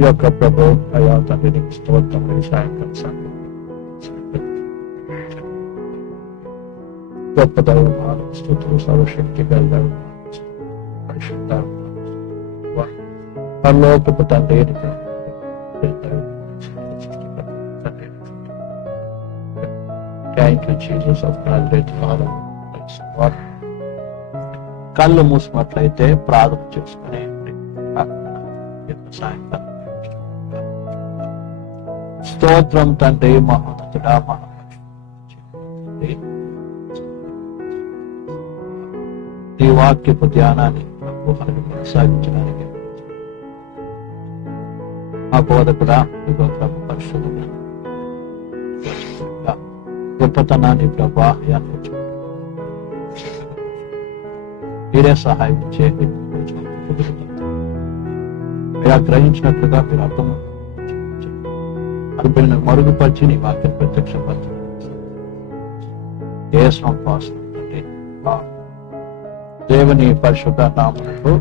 ఈ యొక్క ప్రభు అయా తండ్రి నీకు స్తోత్రం సాయంకాలం సంఘం గొప్ప దైవం స్తుతులు సర్వశక్తి కలిగిన పరిశుద్ధ పరలోకపు తండ్రి thank you Jesus of Nazareth father. కళ్ళు మూసినట్లయితే ప్రార్థన చేసుకుని సాయంకాలం స్తోత్రం తండ్రి మహోన్నతుడా నీ వాక్యపు ధ్యానాన్ని మనకి కొనసాగించడానికి ఆ బోధకుడా పరిశుద్ధుడా గొప్పతనాన్ని ప్రభావాన్ని మీరే సహాయం చేయండి. మీరు గ్రహించినట్లుగా మీరు అర్థం అనుకుని మరుగుపరిచి నీ వాక్యం ప్రత్యక్షపరచండి. దేవుని పరిశుద్ధ నామములో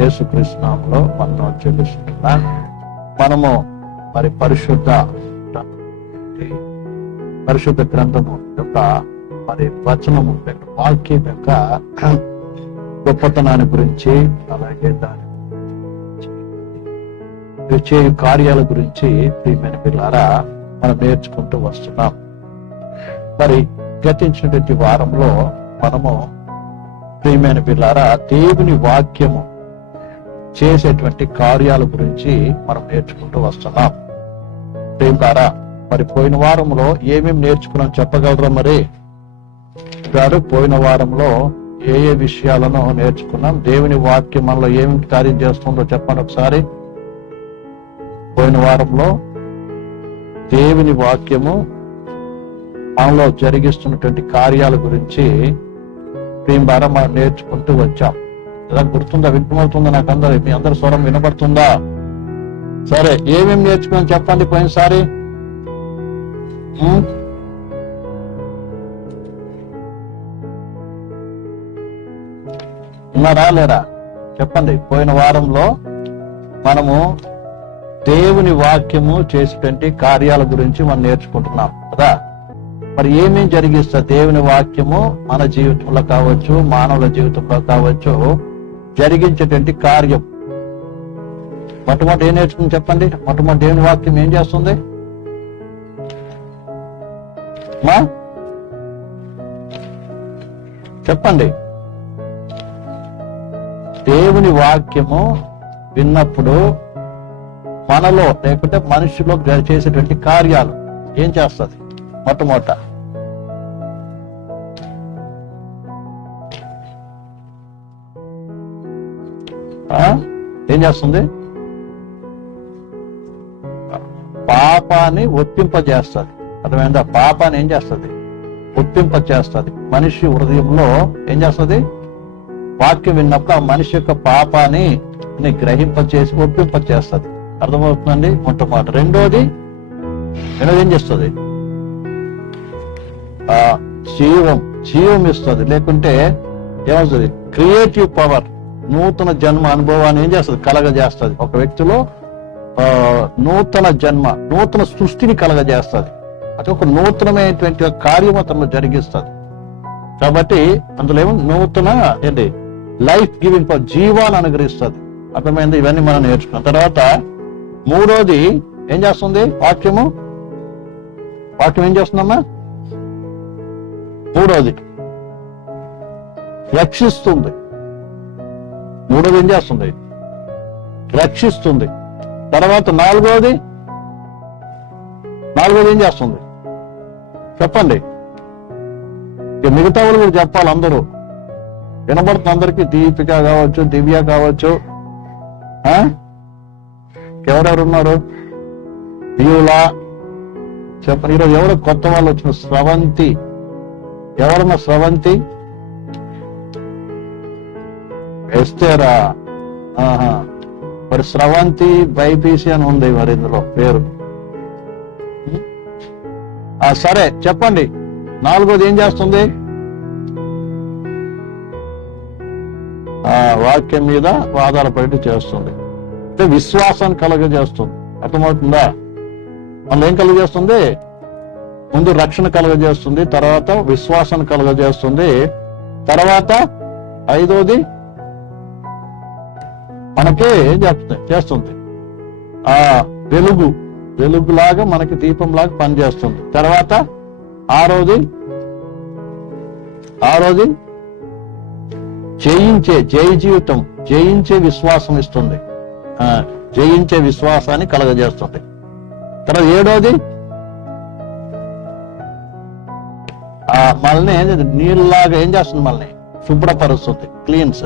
యేసుక్రీస్తు నామములో వందనాలు చెల్లిస్తున్నాను. మనము మరి పరిశుద్ధ గ్రంథము యొక్క మరి వచనము వాక్యం యొక్క గొప్పతనాన్ని గురించి అలాగే దాని చేయు కార్యాల గురించి ప్రియమైన పిల్లారా మనం నేర్చుకుంటూ వస్తున్నాం. మరి గతించినటువంటి వారంలో మనము ప్రియమైన పిల్లారా దేవుని వాక్యము చేసేటువంటి కార్యాల గురించి మనం నేర్చుకుంటూ వస్తున్నాం. ప్రియులారా మరి పోయిన వారంలో ఏమేమి నేర్చుకున్నాం చెప్పగలరా? మరి పోయిన వారంలో ఏ ఏ విషయాలను నేర్చుకున్నాం? దేవుని వాక్యం మనలో ఏమేమి కార్యం చేస్తుందో చెప్పండి ఒకసారి. పోయిన వారంలో దేవుని వాక్యము మనలో జరిగిస్తున్నటువంటి కార్యాల గురించి ప్రియులారా మనం నేర్చుకుంటూ వచ్చాం. ఎలా గుర్తుందా? వింటుమవుతుందా? నాకు అందరు మీ అందరి స్వరం వినబడుతుందా? సరే, ఏమేమి నేర్చుకున్నాం చెప్పండి పోయినసారి. ఉన్నారా లేరా? చెప్పండి. పోయిన వారంలో మనము దేవుని వాక్యము చేసేటువంటి కార్యాల గురించి మనం నేర్చుకుంటున్నాం కదా. మరి ఏమేం జరిగిస్తా దేవుని వాక్యము మన జీవితంలో కావచ్చు, మానవుల జీవితంలో కావచ్చు జరిగించేటువంటి కార్యం. మొట్టమొదటి ఏం నేర్చుకుని చెప్పండి. మొట్టమొదటి దేవుని వాక్యం ఏం చేస్తుంది? చెప్పండి. దేవుని వాక్యము విన్నప్పుడు మనలో లేకుంటే మనుషులో చేసేటువంటి కార్యాలు ఏం చేస్తుంది? మొట్టమొదట ఏం చేస్తుంది? పాపాన్ని ఒప్పింపజేస్తుంది. అర్థమైందా? పాపాన్ని ఏం చేస్తుంది? ఒప్పింపజేస్తుంది. మనిషి హృదయంలో ఏం చేస్తుంది? వాక్యం విన్నప్పుడు ఆ మనిషి యొక్క పాపాన్ని గ్రహింపచేసి ఒప్పింపచేస్తుంది. అర్థమవుతుందండి? మొట్టమొదటి. రెండోది ఏం చేస్తుంది? జీవం ఇస్తుంది. లేకుంటే ఏమవుతుంది? క్రియేటివ్ పవర్, నూతన జన్మ అనుభవాన్ని ఏం చేస్తుంది? కలగజేస్తుంది. ఒక వ్యక్తిలో నూతన జన్మ, నూతన సృష్టిని కలగజేస్తుంది. అది ఒక నూతనమైనటువంటి కార్యం అతను జరిగిస్తుంది. కాబట్టి అందులో ఏమో నూతన ఏంటి లైఫ్ గివింగ్ పవర్, జీవాన్ని అనుగ్రహిస్తుంది. అర్థమైంది? ఇవన్నీ మనం నేర్చుకున్న తర్వాత మూడోది ఏం చేస్తుంది? వాక్యం ఏం చేస్తుందమ్మా? మూడోది రక్షిస్తుంది. మూడోది ఏం చేస్తుంది? రక్షిస్తుంది. తర్వాత నాలుగోది ఏం చేస్తుంది? చెప్పండి. మిగతా వాళ్ళు కూడా చెప్పాలి. అందరూ వినబడుతుంది అందరికీ. దీపిక కావచ్చు, దివ్య కావచ్చు, ఎవరెవరు ఉన్నారు? దివ్యులా చెప్పండి. ఈరోజు ఎవరు కొత్త వాళ్ళు వచ్చిన? స్రవంతి. ఎవరన్నా స్రవంతి? ఎస్తేరా? మరి స్రవంతి బైపీసీ అని ఉంది మరి ఇందులో పేరు. సరే చెప్పండి. నాలుగోది ఏం చేస్తుంది? ఆ వాక్యం మీద ఆధారపడి చేస్తుంది. అంటే విశ్వాసాన్ని కలగజేస్తుంది. అర్థమవుతుందా? మళ్ళీ ఏం కలుగజేస్తుంది? ముందు రక్షణ కలుగజేస్తుంది, తర్వాత విశ్వాసాన్ని కలుగజేస్తుంది, తర్వాత ఐదోది మనకి చేస్తుంది ఆ వెలుగులాగా మనకి దీపంలాగా పనిచేస్తుంది. తర్వాత ఆరోది జయ జీవితం, జయించే విశ్వాసం ఇస్తుంది, జయించే విశ్వాసాన్ని కలగజేస్తుంది. తర్వాత ఏడోది మనల్ని నీళ్ళలాగా ఏం చేస్తుంది? మనల్ని శుభ్రపరుస్తుంది, క్లీన్స్.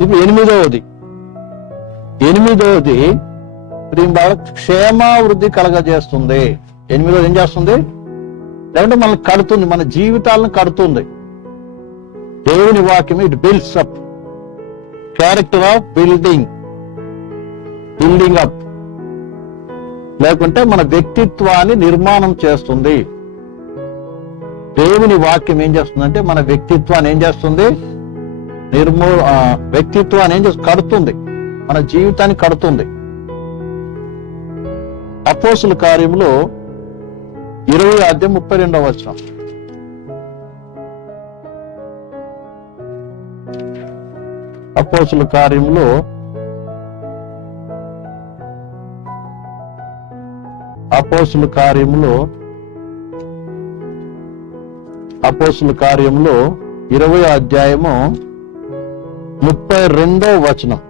ఇప్పుడు ఎనిమిదవది క్షేమావృద్ధి కలగజేస్తుంది. ఎనిమిదవది ఏం చేస్తుంది? లేకుంటే మనల్ని కడుతుంది, మన జీవితాలను కడుతుంది. దేవుని వాక్యం it builds up, character of building up. లేకుంటే మన వ్యక్తిత్వాన్ని నిర్మాణం చేస్తుంది. దేవుని వాక్యం ఏం చేస్తుందంటే మన వ్యక్తిత్వాన్ని ఏం చేస్తుంది? వ్యక్తిత్వాన్ని ఏం చేస్తుంది? కడుతుంది, మన జీవితాన్ని కడుతుంది. అపోస్తుల కార్యములో 20:32 అపోస్తుల కార్యములో 20వ అధ్యాయము 32వ వచనం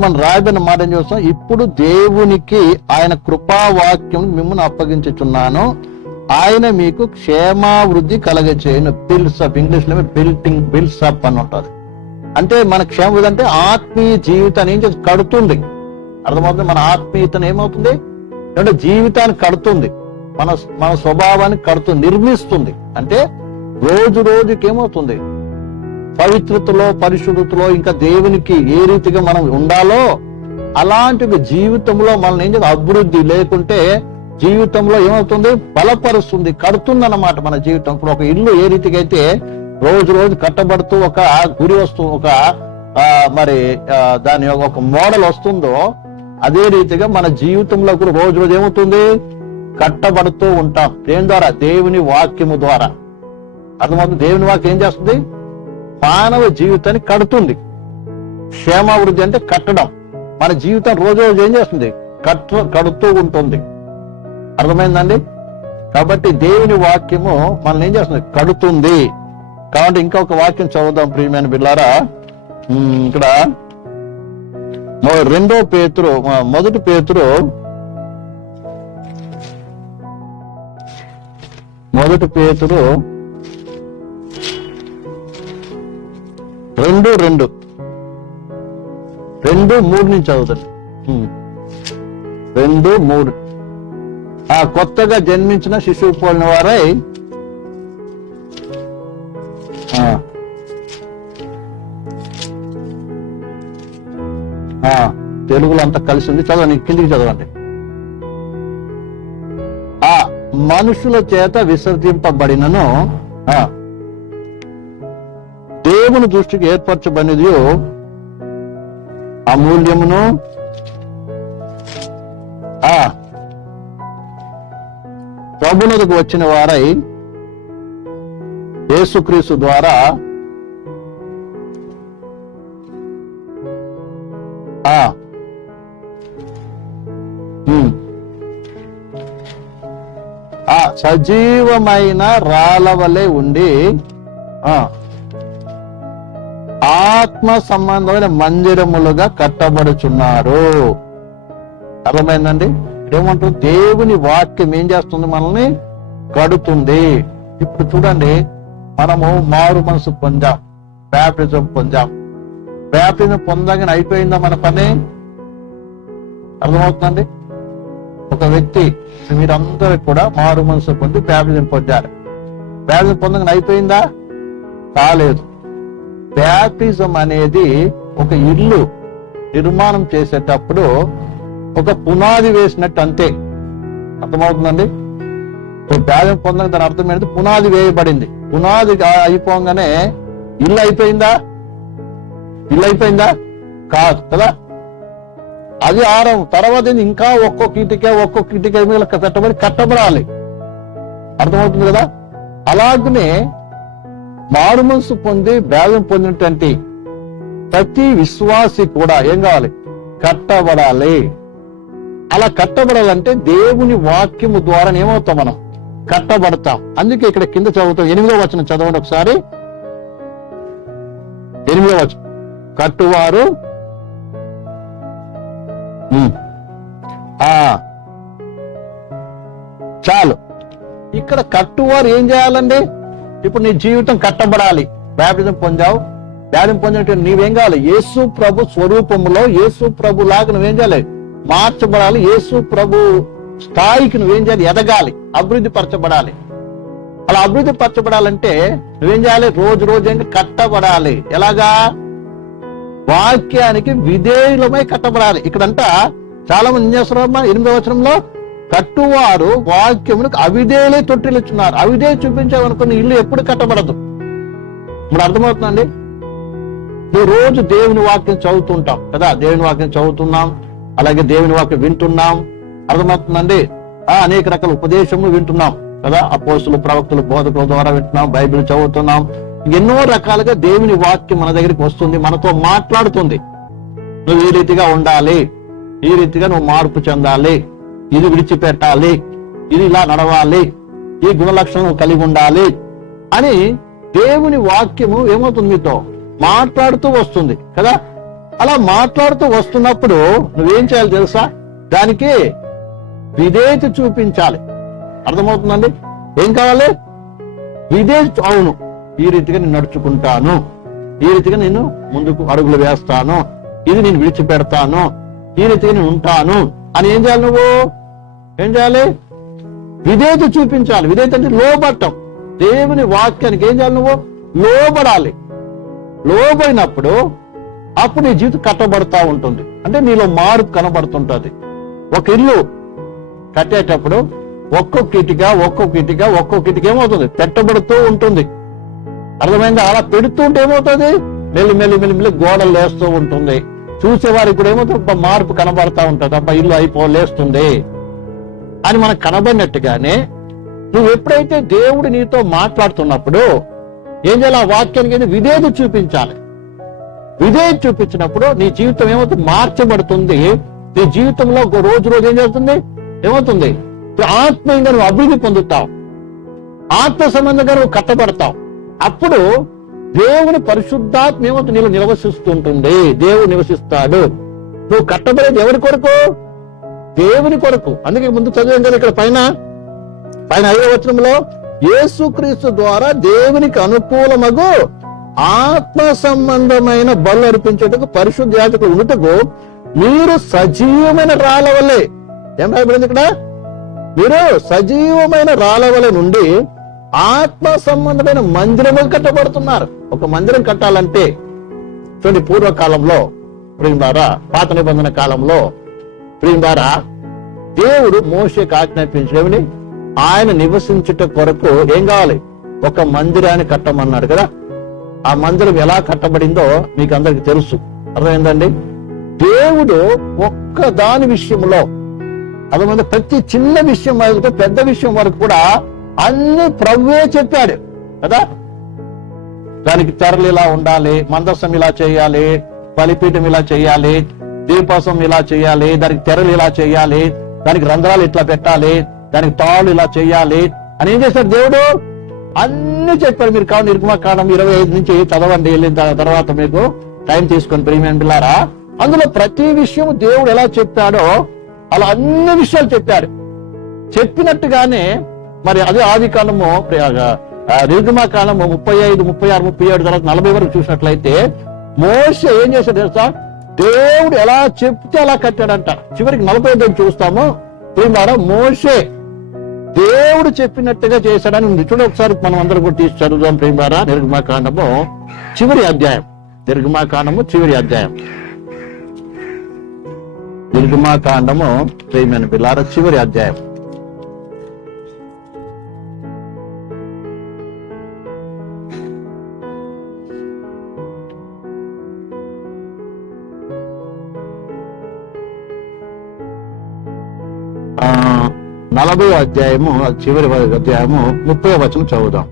మనం రాయబడిన మాట ఏం చూస్తాం? ఇప్పుడు దేవునికి ఆయన కృపావాక్యం మిమ్మల్ని అప్పగించుచున్నాను, ఆయన మీకు క్షేమావృద్ధి కలగచేయను. బిల్డ్స్ అప్, ఇంగ్లీష్ లో బిల్డ్స్ అప్ అని ఉంటుంది. అంటే మన క్షేమవృద్ధి అంటే ఆత్మీయ జీవితాన్ని ఏం చేసి కడుతుంది. అర్థమవుతుంది? మన ఆత్మీయతను ఏమవుతుంది అంటే జీవితాన్ని కడుతుంది, మన స్వభావాన్ని కడుతుంది, నిర్మిస్తుంది. అంటే రోజు రోజుకి ఏమవుతుంది? పవిత్రతలో, పరిశుద్ధతలో, ఇంకా దేవునికి ఏ రీతిగా మనం ఉండాలో అలాంటి జీవితంలో మనల్ని ఏం చేస్తుంది? అభివృద్ధి లేకుంటే జీవితంలో ఏమవుతుంది? బలపరుస్తుంది, కడుతుంది అన్నమాట మన జీవితం. ఇప్పుడు ఒక ఇల్లు ఏ రీతిగా అయితే రోజు రోజు కట్టబడుతూ ఒక గురి వస్తుంది, ఒక మరి దాని ఒక మోడల్ వస్తుందో అదే రీతిగా మన జీవితంలో కూడా రోజు రోజు ఏమవుతుంది? కట్టబడుతూ ఉంటాం. దేని ద్వారా? దేవుని వాక్యము ద్వారా. అర్థమవుతుంది? దేవుని వాక్యం ఏం చేస్తుంది? మానవ జీవితాన్ని కడుతుంది. క్షేమావృద్ధి అంటే కట్టడం. మన జీవితం రోజు రోజు ఏం చేస్తుంది? కడుతూ ఉంటుంది. అర్థమైందండి? కాబట్టి దేవుని వాక్యము మనల్ని ఏం చేస్తుంది? కడుతుంది. కాబట్టి ఇంకొక వాక్యం చదువుదాం ప్రియమైన బిడ్డలారా. ఇక్కడ 1 పేతురు 2:3 నుంచి చదువుతాను. 2:3 కొత్తగా జన్మించిన శిశువు పోలిన వారై తెలుగులో అంతా కలిసి ఉంది, చదవండి, కిందికి చదవండి. మనుషుల చేత విసర్జింపబడినను దేవుని దృష్టికి ఏర్పరచబడినది అమూల్యమును ప్రభువునకు వచ్చిన వారై యేసుక్రీస్తు ద్వారా సజీవమైన రాళ్ళవలే ఉండి ఆత్మ సంబంధమైన మందిరములుగా కట్టబడుచున్నారు. అర్థమైందండి? ఏమంటారు? దేవుని వాక్యం ఏం చేస్తుంది? మనల్ని కడుతుంది. ఇప్పుడు చూడండి, మనము మారు మనసు పొందాం, బ్యాప్టిజం పొందాం. బ్యాప్టిజం పొందగానే అయిపోయిందా మన పని? అర్థమవుతుందండి? ఒక వ్యక్తి, మీరందరూ కూడా మారు మనసు పొంది బ్యాప్టిజం పొందారు. బ్యాప్టిజం పొందగానే అయిపోయిందా? కాలేదు. బ్యాప్టిజం అనేది ఒక ఇల్లు నిర్మాణం చేసేటప్పుడు ఒక పునాది వేసినట్టు అంతే. అర్థమవుతుందండి? బ్యాప్టిజం పొందగా దాని అర్థం ఏంటంటే పునాది వేయబడింది. పునాది అయిపోగానే ఇల్లు అయిపోయిందా? ఇల్లు అయిపోయిందా? కాదు కదా. అది ఆరం. తర్వాత ఇంకా ఒక్కొక్క ఇటుక మీద పెట్టబడి కట్టబడాలి. అర్థమవుతుంది కదా. అలాగనే మారు మనసు పొంది బాల్యం పొందినటువంటి ప్రతి విశ్వాసి కూడా ఏం కావాలి? కట్టబడాలి. అలా కట్టబడాలంటే దేవుని వాక్యము ద్వారా ఏమవుతాం? మనం కట్టబడతాం. అందుకే ఇక్కడ కింద చదువుతాం. 8వ వచనం చదవండి ఒకసారి. 8వ వచనం, కట్టువారు చాలు. ఇక్కడ కట్టువారు ఏం చేయాలండి? ఇప్పుడు నీ జీవితం కట్టబడాలి. బాప్టిజం పొందావు. బాప్టిజం పొందినట్టు నీవేం కావాలి? యేసు ప్రభు స్వరూపంలో యేసు ప్రభు లాగా నువ్వేం చేయాలి? మార్చబడాలి. యేసు ప్రభు స్థాయికి నువ్వేం చేయాలి? ఎదగాలి, అభివృద్ధి పరచబడాలి. అలా అభివృద్ధి పరచబడాలంటే నువ్వేం చేయాలి? రోజు రోజు కట్టబడాలి. ఎలాగా? వాక్యానికి విధేయులమై కట్టబడాలి. ఇక్కడంతా చాలా మంది ఏం చేస్తున్నారమ్మా? 8వ వచనంలో కట్టువారు వాక్యమునకు అవిధేయులే తొట్టిల్లుచున్నారు. అవిధేయ చూపించావనుకున్న ఇల్లు ఎప్పుడు కట్టబడదు. ఇప్పుడు అర్థమవుతుందండి. నువ్వు రోజు దేవుని వాక్యం చదువుతుంటాం కదా. దేవుని వాక్యం చదువుతున్నాం, అలాగే దేవుని వాక్యం వింటున్నాం. అర్థమవుతుందండి. అనేక రకాల ఉపదేశములు వింటున్నాం కదా. అపోస్తులు, ప్రవక్తలు, బోధకుల ద్వారా వింటున్నాం, బైబిల్ చదువుతున్నాం. ఎన్నో రకాలుగా దేవుని వాక్యం మన దగ్గరికి వస్తుంది, మనతో మాట్లాడుతుంది. నువ్వు ఈ రీతిగా ఉండాలి, ఈ రీతిగా నువ్వు మార్పు చెందాలి, ఇది విడిచిపెట్టాలి, ఇది ఇలా నడవాలి, ఈ గుణలక్షణం కలిగి ఉండాలి అని దేవుని వాక్యము ఏమవుతుంది? మీతో మాట్లాడుతూ వస్తుంది కదా. అలా మాట్లాడుతూ వస్తున్నప్పుడు నువ్వేం చేయాలి తెలుసా? దానికి విధేయత చూపించాలి. అర్థమవుతుందండి. ఏం కావాలి? విధేయత. అవును, ఈ రీతిగా నేను నడుచుకుంటాను, ఈ రీతిగా నేను ముందుకు అడుగులు వేస్తాను, ఇది నేను విడిచిపెడతాను, ఈ రీతిగా నేను ఉంటాను అని ఏం చేయాలి? నువ్వు ఏం చేయాలి? విధేయత చూపించాలి. విధేయత అంటే లోబట్టం. దేవుని వాక్యానికి ఏం చేయాలి? నువ్వు లోబడాలి. లోబడినప్పుడు అప్పుడు నీ జీవితం కట్టబడతా ఉంటుంది. అంటే నీలో మార్పు కనబడుతుంటది. ఒక ఇల్లు కట్టేటప్పుడు ఒక్కొక్క ఇటుక ఏమవుతుంది? పెట్టబడుతూ ఉంటుంది. అర్థమైందా? అలా పెడుతూ ఉంటే ఏమవుతుంది? మెల్లి గోడలు లేస్తూ ఉంటుంది. చూసేవారికి కూడా ఏమవుతుంది? మార్పు కనబడతా ఉంటుంది. అబ్బా, ఇల్లు లేస్తుంది అని మనకు కనబడినట్టుగానే నువ్వు ఎప్పుడైతే దేవుడు నీతో మాట్లాడుతున్నప్పుడు ఏం చేయాలి? ఆ వాక్యానికి విధేయత చూపించాలి. విధేయత చూపించినప్పుడు నీ జీవితం ఏమవుతుంది? మార్చబడుతుంది. నీ జీవితంలో రోజు ఏం చేస్తుంది? ఏమవుతుంది? ఆత్మీయంగా నువ్వు అభివృద్ధి పొందుతావు, ఆత్మ సంబంధంగా నువ్వు కట్టబడతావు. అప్పుడు దేవుని పరిశుద్ధాత్మ ఏమవుతుంది? నీవు నివసిస్తుంటుంది. దేవుడు నివసిస్తాడు. నువ్వు కట్టబడేది ఎవరి కొరకు? దేవుని కొరకు. అందుకే ముందు చదివాం కదా ఇక్కడ పైన 5వ వచనంలో, యేసుక్రీస్తు ద్వారా దేవునికి అనుకూలమగు ఆత్మ సంబంధమైన బలు అర్పించేందుకు పరిశుద్ధ యాజకులు ఉండుటకు మీరు సజీవమైన రాళ్ల వలె. ఏం రాయబడింది ఇక్కడ? మీరు సజీవమైన రాళ్ల వలె నుండి ఆత్మ సంబంధమైన మందిరములు కట్టబడుతున్నారు. ఒక మందిరం కట్టాలంటే చూడండి, పూర్వకాలంలో ప్రియులారా, పాత నిబంధన కాలంలో ప్రియులారా, దేవుడు మోషేకి ఆజ్ఞాపించేమని ఆయన నివసించుట కొరకు ఏం కావాలి? ఒక మందిరాన్ని కట్టమన్నాడు కదా. ఆ మందిరం ఎలా కట్టబడిందో మీకు అందరికి తెలుసు. అర్థమైందండి. దేవుడు ఒక్క దాని విషయంలో, అర్థమైంది, ప్రతి చిన్న విషయం మొదలుతో పెద్ద విషయం వరకు కూడా అన్ని ప్రభువే చెప్పాడు కదా. దానికి తెరలు ఇలా ఉండాలి, మందసం ఇలా చేయాలి, బలిపీఠం ఇలా చేయాలి, దీపసం ఇలా చేయాలి, దానికి తెరలు ఇలా చేయాలి, దానికి రంధ్రాలు ఇట్లా పెట్టాలి, దానికి తాళ్ళు ఇలా చేయాలి అని ఏం చేశాడు దేవుడు? అన్ని చెప్పాడు. మీరు కావాలి నిర్గమకాండం 25 నుంచి చదవండి, వెళ్ళిన తర్వాత మీకు టైం తీసుకొని ప్రియమైన పిల్లారా. అందులో ప్రతి విషయం దేవుడు ఎలా చెప్పాడో అలా అన్ని విషయాలు చెప్పాడు. చెప్పినట్టుగానే మరి అదే ఆది కాండము, నిర్గమకాండము 35, 36, 37 తర్వాత 40 వరకు చూసినట్లయితే మోషే ఏం చేశాడు తెలుసా? దేవుడు ఎలా చెప్తే అలా కట్టాడంట. చివరికి 45 చూస్తాము. ప్రియమారా, మోషే దేవుడు చెప్పినట్టుగా చేశాడని ఉంది. చూడండి ఒకసారి మనం అందరం కూడా తీసి చదువుదాం ప్రియమారా. నిర్గమకాండము చివరి అధ్యాయం. నిర్గమకాండము చివరి అధ్యాయం. నిర్గమకాండము ప్రియమైన పిల్లారా చివరి అధ్యాయం. 40వ అధ్యాయము, చివరి అధ్యాయము 30వ వచనం చదువుదాం.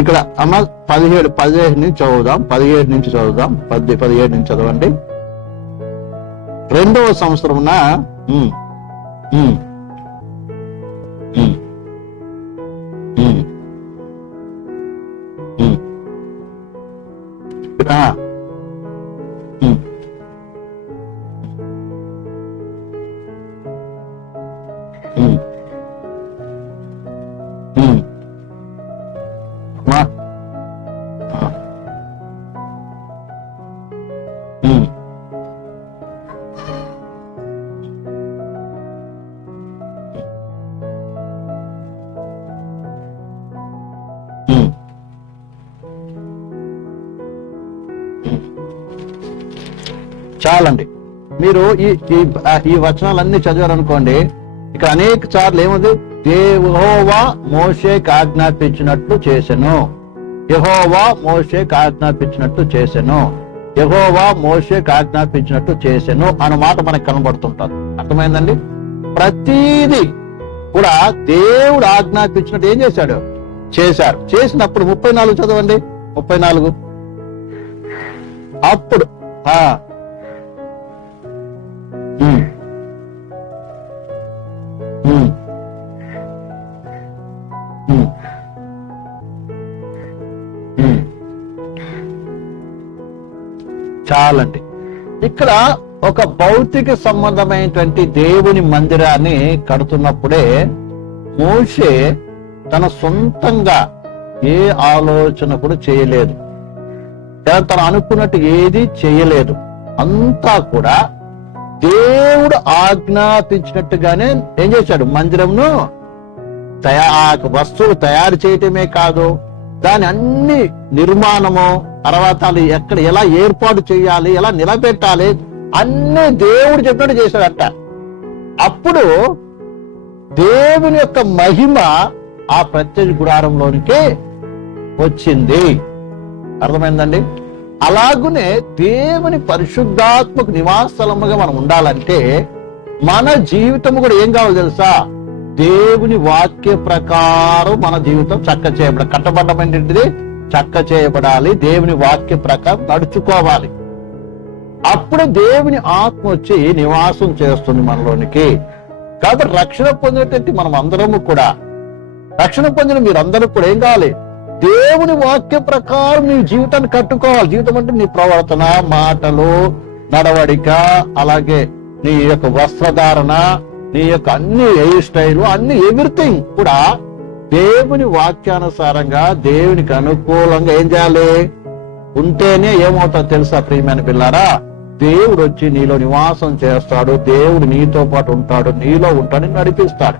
ఇక్కడ అమ్మ 17 నుంచి చదువుదాం. 17 నుంచి చదువుదాం. 17 నుంచి చదవండి. 2వ సంవత్సరమున చాలండి. మీరు ఈ వచనాలన్నీ చదివారనుకోండి, ఇక్కడ అనేక సార్లు ఏముంది? యెహోవా మోషేకి ఆజ్ఞాపించినట్లు చేసెను, యెహోవా మోషేకి ఆజ్ఞాపించినట్లు చేసెను, యెహోవా మోషేకి ఆజ్ఞాపించినట్లు చేసెను అన్న మాట మనకు కనబడుతుంటారు. అర్థమైందండి? ప్రతిదీ కూడా దేవుడు ఆజ్ఞాపించినట్టు ఏం చేశాడు? చేశారు. చేసినప్పుడు 34 చదవండి. 34 అప్పుడు చాలండి. ఇక్కడ ఒక భౌతిక సంబంధమైనటువంటి దేవుని మందిరాన్ని కడుతున్నప్పుడే మోషే తన సొంతంగా ఏ ఆలోచన కూడా చేయలేదు, తను అనుకున్నట్టు ఏది చేయలేదు. అంతా కూడా దేవుడు ఆజ్ఞాపించినట్టుగానే ఏం చేశాడు? మందిరంను వస్తువులు తయారు చేయటమే కాదు, దాని అన్ని నిర్మాణము, తర్వాత ఎక్కడ ఎలా ఏర్పాటు చేయాలి, ఎలా నిలబెట్టాలి, అన్ని దేవుడు చెప్పినట్టు చేశాడట. అప్పుడు దేవుని యొక్క మహిమ ఆ ప్రత్యక్ష గుడారంలోనికి వచ్చింది. అర్థమైందండి? అలాగునే దేవుని పరిశుద్ధాత్మక నివాసస్థలముగా మనం ఉండాలంటే మన జీవితం కూడా ఏం కావాలి తెలుసా? దేవుని వాక్య ప్రకారం మన జీవితం చక్క చేయబడాలి. కట్టబడ్డమైనది చక్క చేయబడాలి. దేవుని వాక్య ప్రకారం నడుచుకోవాలి. అప్పుడు దేవుని ఆత్మ వచ్చి నివాసం చేస్తుంది మనలోనికి. కాబట్టి రక్షణ పొందినటువంటి మనం అందరము కూడా, రక్షణ పొందిన మీరందరూ కూడా ఏం కావాలి? దేవుని వాక్య ప్రకారం నీ జీవితాన్ని కట్టుకోవాలి. జీవితం అంటే నీ ప్రవర్తన, మాటలు, నడవడిక, అలాగే నీ యొక్క వస్త్రధారణ, నీ యొక్క అన్ని హెయిర్ స్టైల్, అన్ని ఎవ్రీథింగ్ కూడా దేవుని వాక్యానుసారంగా దేవునికి అనుకూలంగా ఏం చేయాలి? ఉంటేనే ఏమవుతుందో తెలుసా ప్రియమైన పిల్లారా? దేవుడు వచ్చి నీలో నివాసం చేస్తాడు. దేవుడు నీతో పాటు ఉంటాడు, నీలో ఉంటాడు, నడిపిస్తాడు.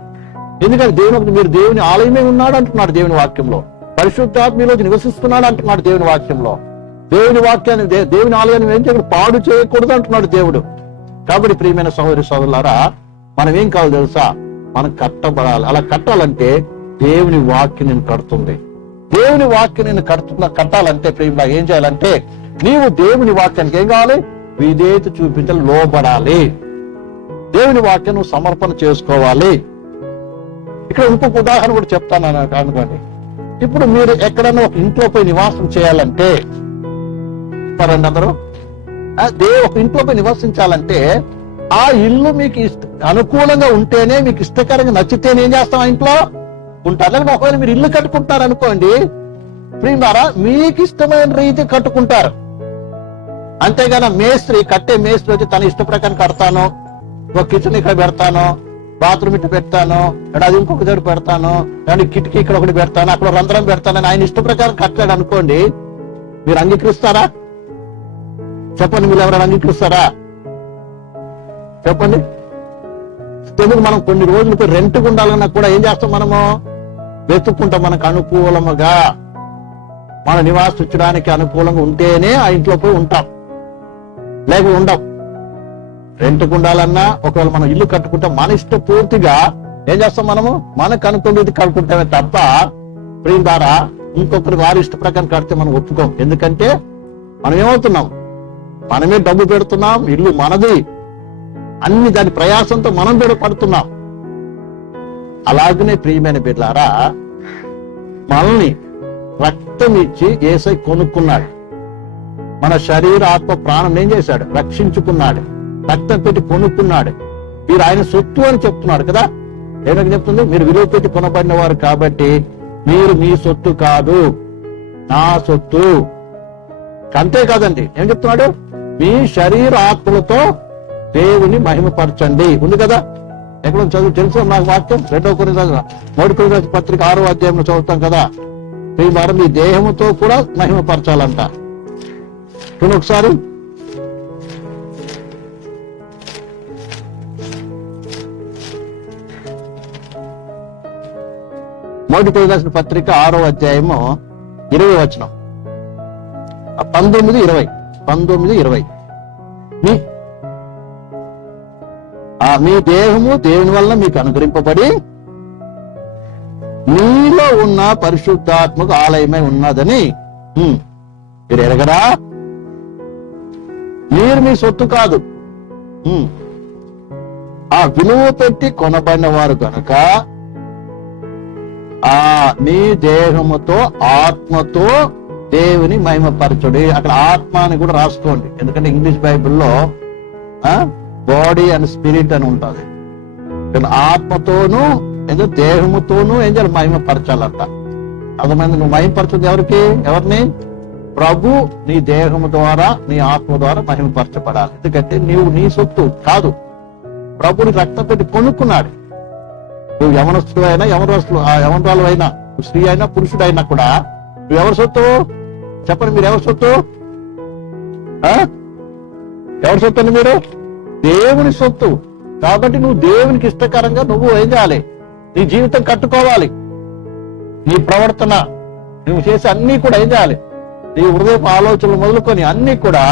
ఎందుకంటే మీరు దేవుని ఆలయమే ఉన్నాడు అంటున్నాడు దేవుని వాక్యంలో. పరిశుద్ధాత్మలోకి నివసిస్తున్నాడు అంటున్నాడు దేవుని వాక్యంలో. దేవుని వాక్యాన్ని, దేవుని ఆలయాన్ని ఏం చేయకూడదు, పాడు చేయకూడదు అంటున్నాడు దేవుడు. కాబట్టి ప్రియమైన సహోదరి సోదరులారా, మనం ఏం కావాలి తెలుసా? మనం కట్టబడాలి. అలా కట్టాలంటే దేవుని వాక్యం నేను కడుతుంది. దేవుని వాక్యం నేను కట్టాలంటే ప్రేమ ఏం చేయాలంటే నీవు దేవుని వాక్యానికి ఏం కావాలి? విధేయత చూపించాలి, లోబడాలి. దేవుని వాక్యం సమర్పణ చేసుకోవాలి. ఇక్కడ ఇంకొక ఉదాహరణ కూడా చెప్తాను అనుకోండి. ఇప్పుడు మీరు ఎక్కడైనా ఒక ఇంట్లో పోయి నివాసం చేయాలంటే, అందరూ ఒక ఇంట్లో పోయి నివసించాలంటే ఆ ఇల్లు మీకు అనుకూలంగా ఉంటేనే, మీకు ఇష్టకరంగా నచ్చితేనే ఏం చేస్తాం? ఆ ఇంట్లో ఉంటారు. లేకపోతే ఒకవేళ మీరు ఇల్లు కట్టుకుంటారు అనుకోండి ప్రియులారా, మీకు ఇష్టమైన రీతి కట్టుకుంటారు. అంతేగాని కట్టే మేస్త్రి వచ్చి తన ఇష్ట ప్రకారం కడతాను, ఒక కిచెన్ ఇక్కడ పెడతాను, బాత్రూమ్ ఇటు పెడతాను, అది ఇంకొక దగ్గర పెడతాను, కిటికీ ఇక్కడ ఒకటి పెడతాను, అక్కడ రంధ్రం పెడతానని ఆయన ఇష్ట ప్రకారం కట్టాడు అనుకోండి, మీరు అంగీకరిస్తారా? చెప్పండి, మీరు ఎవరైనా అంగీకరిస్తారా? చెప్పండి. తెలుగు మనం కొన్ని రోజులకి రెంట్కు ఉండాలన్నా కూడా ఏం చేస్తాం? మనము వెతుక్కుంటాం. మనకు అనుకూలముగా, మన నివాసించడానికి అనుకూలంగా ఉంటేనే ఆ ఇంట్లో పోయి ఉంటాం, లేక ఉండం. రెంట్కు ఉండాలన్నా, ఒకవేళ మనం ఇల్లు కట్టుకుంటాం, మన ఇష్టం పూర్తిగా ఏం చేస్తాం? మనము మనకు అనుకూలది కట్టుకుంటామే తప్ప ప్రియం ద్వారా ఇంకొకరు వారి ఇష్ట ప్రకారం కడితే మనం ఒప్పుకోం. ఎందుకంటే మనం ఏమవుతున్నాం? మనమే డబ్బు పెడుతున్నాం, ఇల్లు మనది, అన్ని దాని ప్రయాసంతో మనం పడుతున్నాం. అలాగనే ప్రియమైన బిడ్డలారా, మనల్ని రక్తం ఇచ్చి యేసయ్య కొనుక్కున్నాడు. మన శరీర ఆత్మ ప్రాణం ఏం చేశాడు? రక్షించుకున్నాడు. రక్తం పెట్టి కొనుక్కున్నాడు. మీరు ఆయన సొత్తు అని చెప్తున్నాడు కదా. ఏమని చెప్తుంది? మీరు విలువ పెట్టి కొనబడిన వారు కాబట్టి మీరు మీ సొత్తు కాదు, నా సొత్తు. అంతే కాదండి, ఏం చెప్తున్నాడు? మీ శరీర ఆత్మలతో దేవుని మహిమపరచండి ఉంది కదా. ఎక్కడ చదువు తెలుసు నాకు వాక్యం. 2 కొరింథీయుల పత్రిక 6వ అధ్యాయంలో చదువుతాం కదా. మీ దేహముతో కూడా మహిమపరచాలంట. ఒకసారి మొదటి కొరింథీయుల పత్రిక 6వ అధ్యాయము 20వ వచనం, 19-20 మీ దేహము దేవుని వల్ల మీకు అనుగ్రహింపబడి మీలో ఉన్న పరిశుద్ధాత్మకు ఆలయమై ఉన్నదని మీరు ఎరగరా? మీరు మీ సొత్తు కాదు, ఆ విలువ పెట్టి కొనబడిన వారు కనుక మీ దేహముతో ఆత్మతో దేవుని మహిమపరచుడి. అక్కడ ఆత్మ అని కూడా రాసుకోండి, ఎందుకంటే ఇంగ్లీష్ బైబిల్లో బాడీ అండ్ స్పిరిట్ అని ఉంటుంది. ఆత్మతోనూ దేహముతోనూ ఏం చేయాలి? మహిమపరచాలంట. అర్థమైంది? నువ్వు మహిమపరచుది ఎవరిని? ప్రభు నీ దేహము ద్వారా నీ ఆత్మ ద్వారా మహిమపరచబడాలి. ఎందుకంటే నీవు నీ సొత్తు కాదు, ప్రభుని రక్తం పెట్టి కొనుక్కున్నాడు. నువ్వు యవనస్తుడు అయినా యవనరాలు అయినా, స్త్రీ అయినా పురుషుడైనా కూడా నువ్వు ఎవరి సొత్తు? చెప్పండి, మీరు ఎవరి సొత్తు? ఎవరి సొత్తు అండి? మీరు దేవుని సొత్తు. కాబట్టి నువ్వు దేవునికి ఇష్టకరంగా నువ్వు ఏం చేయాలి? నీ జీవితం కట్టుకోవాలి. నీ ప్రవర్తన, నువ్వు చేసే అన్ని కూడా ఏం చేయాలి? నీ హృదయపు ఆలోచనలు మొదలుకొని అన్ని కూడా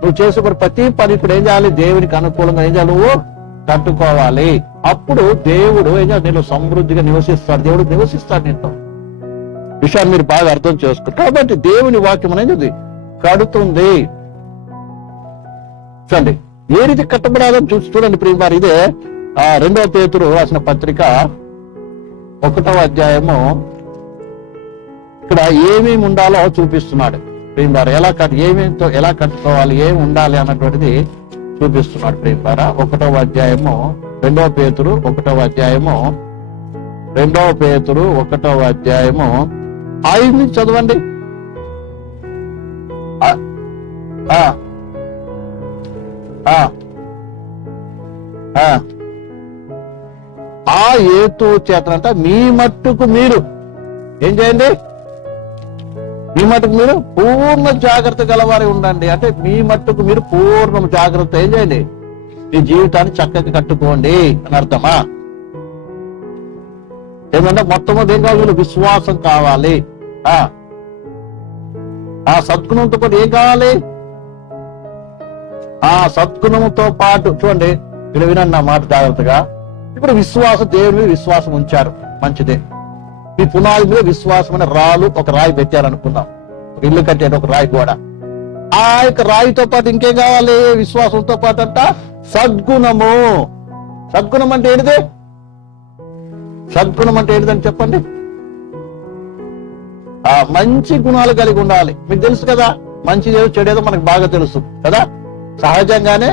నువ్వు చేసే ప్రతి పని కూడా ఏం చేయాలి? దేవునికి అనుకూలంగా ఏం చేయాలి? నువ్వు కట్టుకోవాలి. అప్పుడు దేవుడు ఏం చేయాలి? నేను సమృద్ధిగా నివసిస్తాడు. దేవుడు నివసిస్తాడు నీతో. విషయాన్ని మీరు బాగా అర్థం చేసుకోండి. కాబట్టి దేవుని వాక్యం అనేది కడుతుంది. చూడండి ఏ రీతి కట్టబడాలని చూడండి ప్రియమారు. ఇదే 2వ పేతురు రాసిన పత్రిక 1వ అధ్యాయము. ఇక్కడ ఏమేమి ఉండాలో చూపిస్తున్నాడు ప్రియమారు. ఏమేమితో ఎలా కట్టుకోవాలి, ఏమి ఉండాలి అన్నటువంటిది చూపిస్తున్నాడు ప్రియమారా. 1వ అధ్యాయము 2వ పేతురు 1వ అధ్యాయము 1వ అధ్యాయము 5 నుంచి చదవండి. ఆ ఏతు చేతనంట మీ మట్టుకు మీరు ఏం చేయండి? మీ మట్టుకు మీరు పూర్ణ జాగ్రత్త గలవారి ఉండండి. అంటే మీ మట్టుకు మీరు పూర్ణ జాగ్రత్త ఏం చేయండి? మీ జీవితాన్ని చక్కగా కట్టుకోండి అని అర్థమా? ఏంటంటే మొట్టమొదటి ఏం కావాలి? విశ్వాసం కావాలి. ఆ సద్గుణంతో పాటు ఏం కావాలి? ఆ సద్గుణంతో పాటు చూడండి, మీరు వినండి నా మాట జాగ్రత్తగా. ఇప్పుడు దేవుని మీద విశ్వాసం ఉంచారు, మంచిదే. ఈ పునాది మీద విశ్వాసం అనే ఒక రాయి పెట్టారనుకుందాం. ఒక ఇల్లు కట్టారు, ఒక రాయి గోడ. ఆ యొక్క రాయితో పాటు ఇంకేం కావాలి? విశ్వాసంతో పాటు అంట సద్గుణము. సద్గుణం అంటే ఏంటిది? సద్గుణం అంటే ఏంటిదని చెప్పండి. మంచి గుణాలు కలిగి ఉండాలి. మీకు తెలుసు కదా, మంచిదేదో చెడేదో మనకు బాగా తెలుసు కదా. సహజంగానే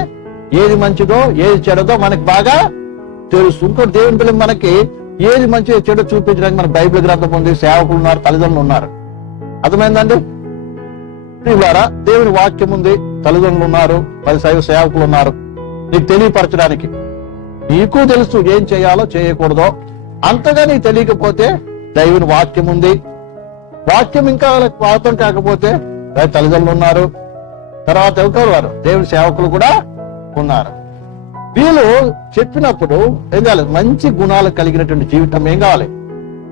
ఏది మంచిదో ఏది చెడదో మనకు బాగా తెలుసు. ఇంకోటి దేవుని పిల్లలు మనకి ఏది మంచిదో చెడో చూపించడానికి మన బైబిల్ గ్రంథం ఉంది, సేవకులు ఉన్నారు, తల్లిదండ్రులు ఉన్నారు. అర్థమైందండి? ద్వారా దేవుని వాక్యం ఉంది, తల్లిదండ్రులు ఉన్నారు, 10 సేవకులు ఉన్నారు నీకు తెలియపరచడానికి. నీకు తెలుసు ఏం చేయాలో చేయకూడదో. అంతగా నీకు తెలియకపోతే దేవుని వాక్యం ఉంది. వాక్యం ఇంకా అర్థం కాకపోతే తల్లిదండ్రులు ఉన్నారు, తర్వాత ఎవరు? దేవుని సేవకులు కూడా ఉన్నారు. వీళ్ళు చెప్పినప్పుడు ఏం కావాలి? మంచి గుణాలు కలిగినటువంటి జీవితం ఏం కావాలి?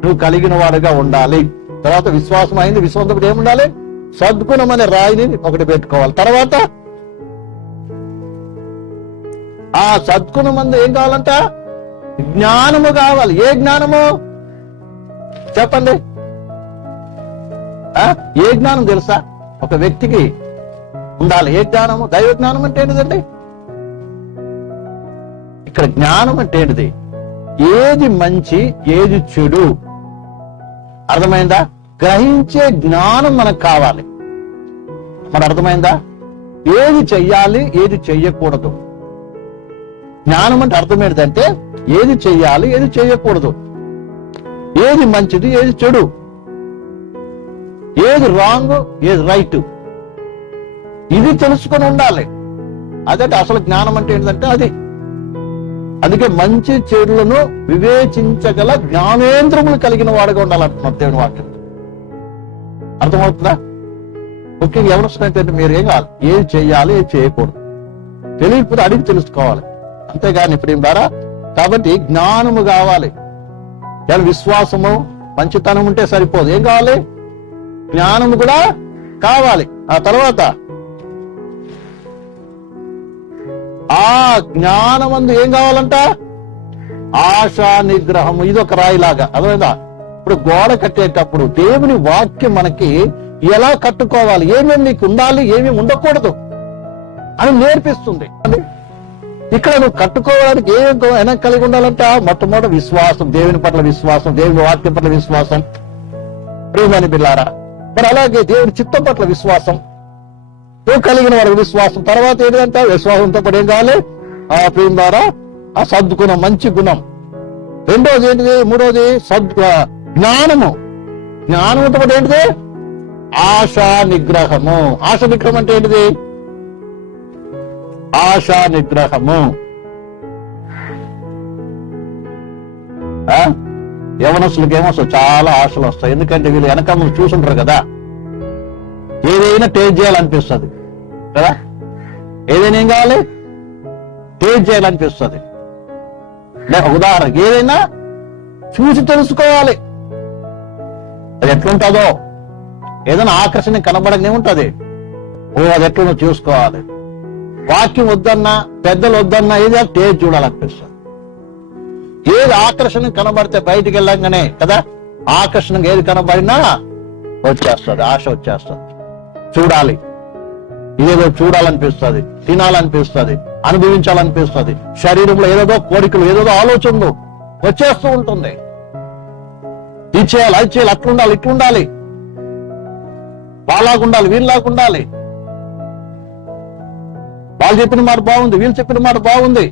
నువ్వు కలిగిన వాడుగా ఉండాలి. తర్వాత విశ్వాసం అయింది. విశ్వాసంతో ఏముండాలి? సద్గుణం అనే రాయిని ఒకటి పెట్టుకోవాలి. తర్వాత ఆ సద్గుణం అందు ఏం కావాలంట? జ్ఞానము కావాలి. ఏ జ్ఞానము చెప్పండి? ఏ జ్ఞానం తెలుసా? ఒక వ్యక్తికి ఉండాలి. ఏ జ్ఞానము? దైవ జ్ఞానం అంటే ఏంటిదండి? ఇక్కడ జ్ఞానం అంటే ఏంటిది? ఏది మంచి, ఏది చెడు, అర్థమైందా? గ్రహించే జ్ఞానం మనకు కావాలి. మరి అర్థమైందా? ఏది చెయ్యాలి, ఏది చెయ్యకూడదు. జ్ఞానం అంటే అర్థం ఏంటంటే ఏది చెయ్యాలి, ఏది చెయ్యకూడదు, ఏది మంచిది, ఏది చెడు, ఏది రాంగ్, ఏది రైట్, ఇది తెలుసుకొని ఉండాలి. అదంటే అసలు జ్ఞానం అంటే ఏంటంటే అది. అందుకే మంచి చెడులను వివేచించగల జ్ఞానేంద్రములు కలిగిన వాడుగా ఉండాలంటున్నారు దేవుని వాక్యం. అర్థమవుతుందా? ముఖ్యంగా ఎవరు మీరు ఏం కావాలి, ఏది చెయ్యాలి, ఏది చేయకూడదు తెలియకపోతే అడిగి తెలుసుకోవాలి. అంతేగాని ప్రేమ ద్వారా. కాబట్టి జ్ఞానము కావాలి. విశ్వాసము, మంచితనం ఉంటే సరిపోదు. ఏం కావాలి? జ్ఞానము కూడా కావాలి. ఆ తర్వాత ఆ జ్ఞానమందు ఏం కావాలంట? ఆశా నిగ్రహము. ఇది ఒక రాయిలాగా. అదేదా ఇప్పుడు గోడ కట్టేటప్పుడు దేవుని వాక్యం మనకి ఎలా కట్టుకోవాలి, ఏమేమి నీకు ఉండాలి, ఏమేమి ఉండకూడదు అని నేర్పిస్తుంది. ఇక్కడ నువ్వు కట్టుకోవడానికి ఏం కలిగి ఉండాలంట? మొట్టమొదటి విశ్వాసం, దేవుని పట్ల విశ్వాసం, దేవుని వాక్యం పట్ల విశ్వాసం. ప్రియమైన బిడ్డలారా, మరి అలాగే దేవుని చిత్తం పట్ల విశ్వాసం, నువ్వు కలిగిన వారికి విశ్వాసం. తర్వాత ఏంటంటే విశ్వాసంతో పాటు ఏం కావాలి? ఆ ప్రేమ ద్వారా ఆ సద్గుణం, మంచి గుణం. రెండోది ఏంటిది? మూడోది జ్ఞానము. జ్ఞానంతో పాటు ఏంటిది? ఆశా నిగ్రహము. ఆశా నిగ్రహం అంటే ఏంటిది? ఆశా నిగ్రహము. యవనస్తులకి ఏమొస్తాయి? చాలా ఆశలు వస్తాయి. ఎందుకంటే వీళ్ళు వెనక ముందు చూసుంటారు కదా, ఏదైనా టేస్ట్ చేయాలనిపిస్తుంది కదా. ఏదైనా ఏం కావాలి? టేస్ట్ చేయాలనిపిస్తుంది. ఉదాహరణ, ఏదైనా చూసి తెలుసుకోవాలి అది ఎట్లుంటుందో. ఏదైనా ఆకర్షణ కనబడనే ఉంటది, అది ఎట్లుందో చూసుకోవాలి. వాక్యం వద్దన్నా, పెద్దలు వద్దన్నా ఏదో టేస్ట్ చూడాలనిపిస్తుంది. ఏది ఆకర్షణ కనబడితే బయటికి వెళ్ళంగానే కదా, ఆకర్షణగా ఏది కనబడినా వచ్చేస్తుంది, ఆశ వచ్చేస్తుంది. చూడాలి, ఏదో చూడాలనిపిస్తుంది, తినాలనిపిస్తుంది, అనుభవించాలనిపిస్తుంది. శరీరంలో ఏదేదో కోరికలు, ఏదేదో ఆలోచనలు వచ్చేస్తూ ఉంటుంది. ఇది చేయాలి, అది చేయాలి, అట్లుండాలి, ఇట్లుండాలి, వాళ్ళలాగుండాలి, వీళ్ళలాగుండాలి, వాళ్ళు చెప్పిన మాట బాగుంది, వీళ్ళు చెప్పిన మాట బాగుంది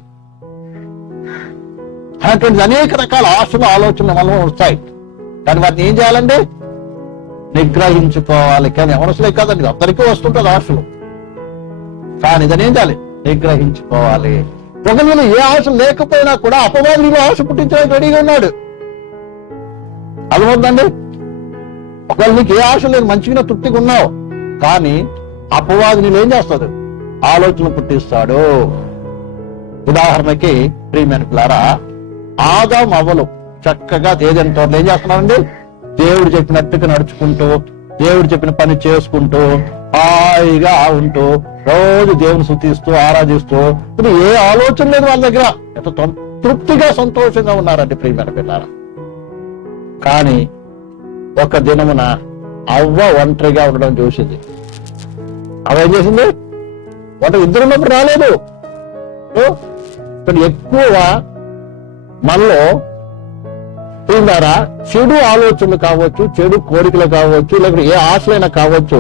అనేటువంటి అనేక రకాల ఆశలు, ఆలోచనలు మనం వస్తాయి. కానీ వాటిని ఏం చేయాలండి? నిగ్రహించుకోవాలి. కానీ ఎవరసలే కాదండి, అందరికీ వస్తుంటుంది ఆశలు. కానీ దాన్ని ఏం చేయాలి? నిగ్రహించుకోవాలి. ఒకవేళ ఏ ఆశ లేకపోయినా కూడా అపవాదిలో ఆశ పుట్టించడానికి రెడీగా ఉన్నాడు. అర్థమవుతుందండి? ఒకవేళ నీకు ఏ ఆశ లేదు, మంచిగా తృప్తిగా ఉన్నావు, కానీ అపవాది నీళ్ళు ఏం చేస్తాడు? ఆలోచన పుట్టిస్తాడు. ఉదాహరణకి ప్రియమైన పిల్లారా, ఆదాం అవ్వలు చక్కగా ఏదైనా తోటలో ఏం చేస్తున్నారండి? దేవుడు చెప్పినట్టుగా నడుచుకుంటూ, దేవుడు చెప్పిన పని చేసుకుంటూ, హాయిగా ఉంటూ, రోజు దేవుని స్తుతిస్తూ, ఆరాధిస్తూ, ఇప్పుడు ఏ ఆలోచన లేదు వాళ్ళ దగ్గర. ఎంత తృప్తిగా, సంతోషంగా ఉన్నారండి ప్రియమైన పిల్లారా. కానీ ఒక దినమున అవ్వ ఒంటరిగా ఉండడం చూసింది. అవ్వ ఏం చేసింది? ఇద్దరున్నప్పుడు రాలేదు. ఇక్కడ ఎక్కువ మనలో ప్రియులారా చెడు ఆలోచనలు కావచ్చు, చెడు కోరికలు కావచ్చు, లేకపోతే ఏ ఆశలైనా కావచ్చు,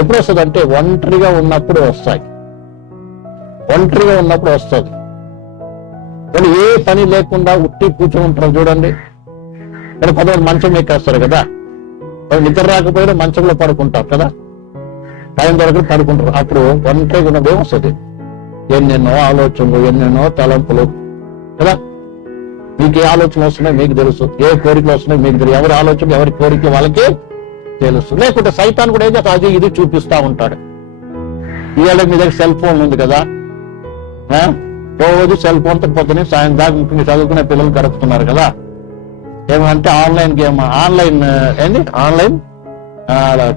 ఎప్పుడు వస్తుంది అంటే ఒంటరిగా ఉన్నప్పుడు వస్తాయి. ఒంటరిగా ఉన్నప్పుడు వస్తుంది. కానీ ఏ పని లేకుండా ఉట్టి కూర్చొని ఉంటారు చూడండి. కానీ కొంతమంది మంచం ఎక్కేస్తారు కదా, నిద్ర రాకపోయినా మంచంలో పడుకుంటారు కదా, టైం దొరకదు పడుకుంటారు. అప్పుడు ఒంటరిగా ఉన్నది వస్తుంది. ఎన్నెన్నో ఆలోచనలు, ఎన్నెన్నో తలంపులు కదా. మీకు ఏ ఆలోచన వస్తున్నాయి మీకు తెలుసు, ఏ కోరికలు వస్తున్నాయి మీకు తెలుసు. ఎవరి ఆలోచన, ఎవరి కోరిక వాళ్ళకి తెలుసు. లేకుంటే సైతాన్ కూడా ఏదో అది ఇది చూపిస్తా ఉంటాడు. ఇవాళ మీ దగ్గర సెల్ ఫోన్ ఉంది కదా, రోజు సెల్ ఫోన్ తో పొద్దునే సాయం దాకా ముఖ్యంగా చదువుకునే పిల్లలు గడుపుతున్నారు కదా. ఏమంటే ఆన్లైన్ గేమ్, ఆన్లైన్ ఏంది, ఆన్లైన్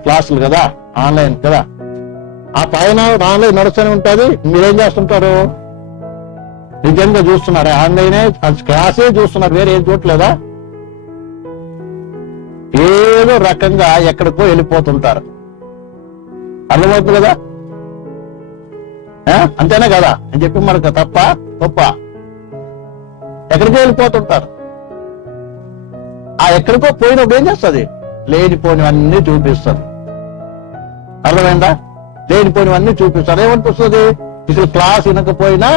క్లాసులు కదా, ఆన్లైన్ కదా. ఆ పైన ఆన్లైన్ నడుస్తూనే ఉంటుంది. మీరేం చేస్తుంటారు? నిజంగా చూస్తున్నారా? ఆన్లైనే క్లాసే చూస్తున్నారు, వేరే ఏం చూడలేదా? ఏదో రకంగా ఎక్కడికో వెళ్ళిపోతుంటారు. అర్థమవుతుంది కదా. అంతేనా కదా అని చెప్పి మనకు తప్ప గొప్ప ఎక్కడికి వెళ్ళిపోతుంటారు. ఆ ఎక్కడికో పోయినప్పుడు ఏం చేస్తుంది? లేనిపోయినవన్నీ చూపిస్తుంది. అర్థమైందా? లేనిపోయినవన్నీ చూపిస్తారు. ఏమనిపిస్తుంది? ఇక్కడ క్లాస్ వినకపోయినా,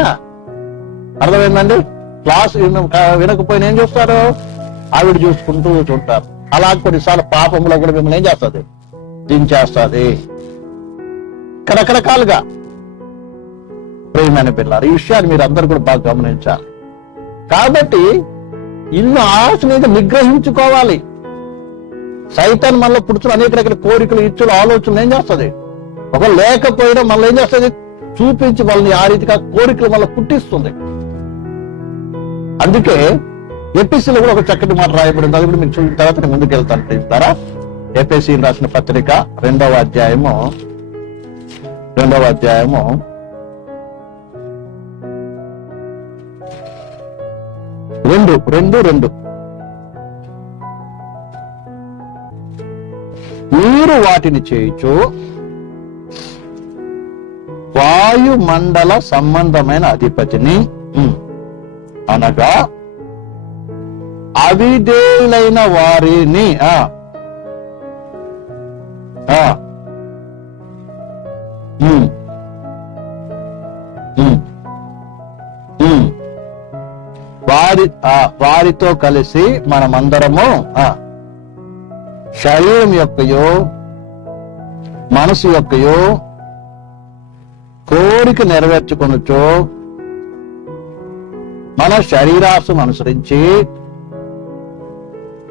అర్థమైందండి, క్లాస్ వినకపోయినా ఏం చూస్తారు? ఆవిడ చూసుకుంటూ కూర్చుంటారు. అలా కొన్నిసార్లు పాపంలో కూడా మిమ్మల్ని ఏం చేస్తుంది? దించేస్తుంది. రకరకాలుగా. ప్రియమైన పిల్లలు, ఈ విషయాన్ని మీరు అందరూ కూడా బాగా గమనించాలి. కాబట్టి ఇల్లు ఆశని నిగ్రహించుకోవాలి. సైతాన్ మనలో పుడుతున్న అనేక రకాల కోరికలు, ఇచ్చులు, ఆలోచనలు ఏం చేస్తుంది? ఒక లేకపోయినా మనల్ని ఏం చేస్తుంది? చూపించి వాళ్ళని ఆ రీతిగా కోరికలు మళ్ళీ పుట్టిస్తుంది. అందుకే ఎపిసిలో కూడా ఒక చక్కటి మాట రాయబడింది. అది కూడా మీకు చూసిన తర్వాత నేను ముందుకు వెళ్తాను. చెప్తారా? ఎపిసి రాసిన పత్రిక 2వ అధ్యాయము 2:2 మీరు వాటిని చేయుచు వాయుమండల సంబంధమైన అధిపతిని అనగా అవిధేయులైన వారిని వారితో కలిసి మనమందరము శరీరం యొక్కయో మనసు యొక్కయో కోరిక నెరవేర్చుకొనుచో మన శరీరాశను అనుసరించి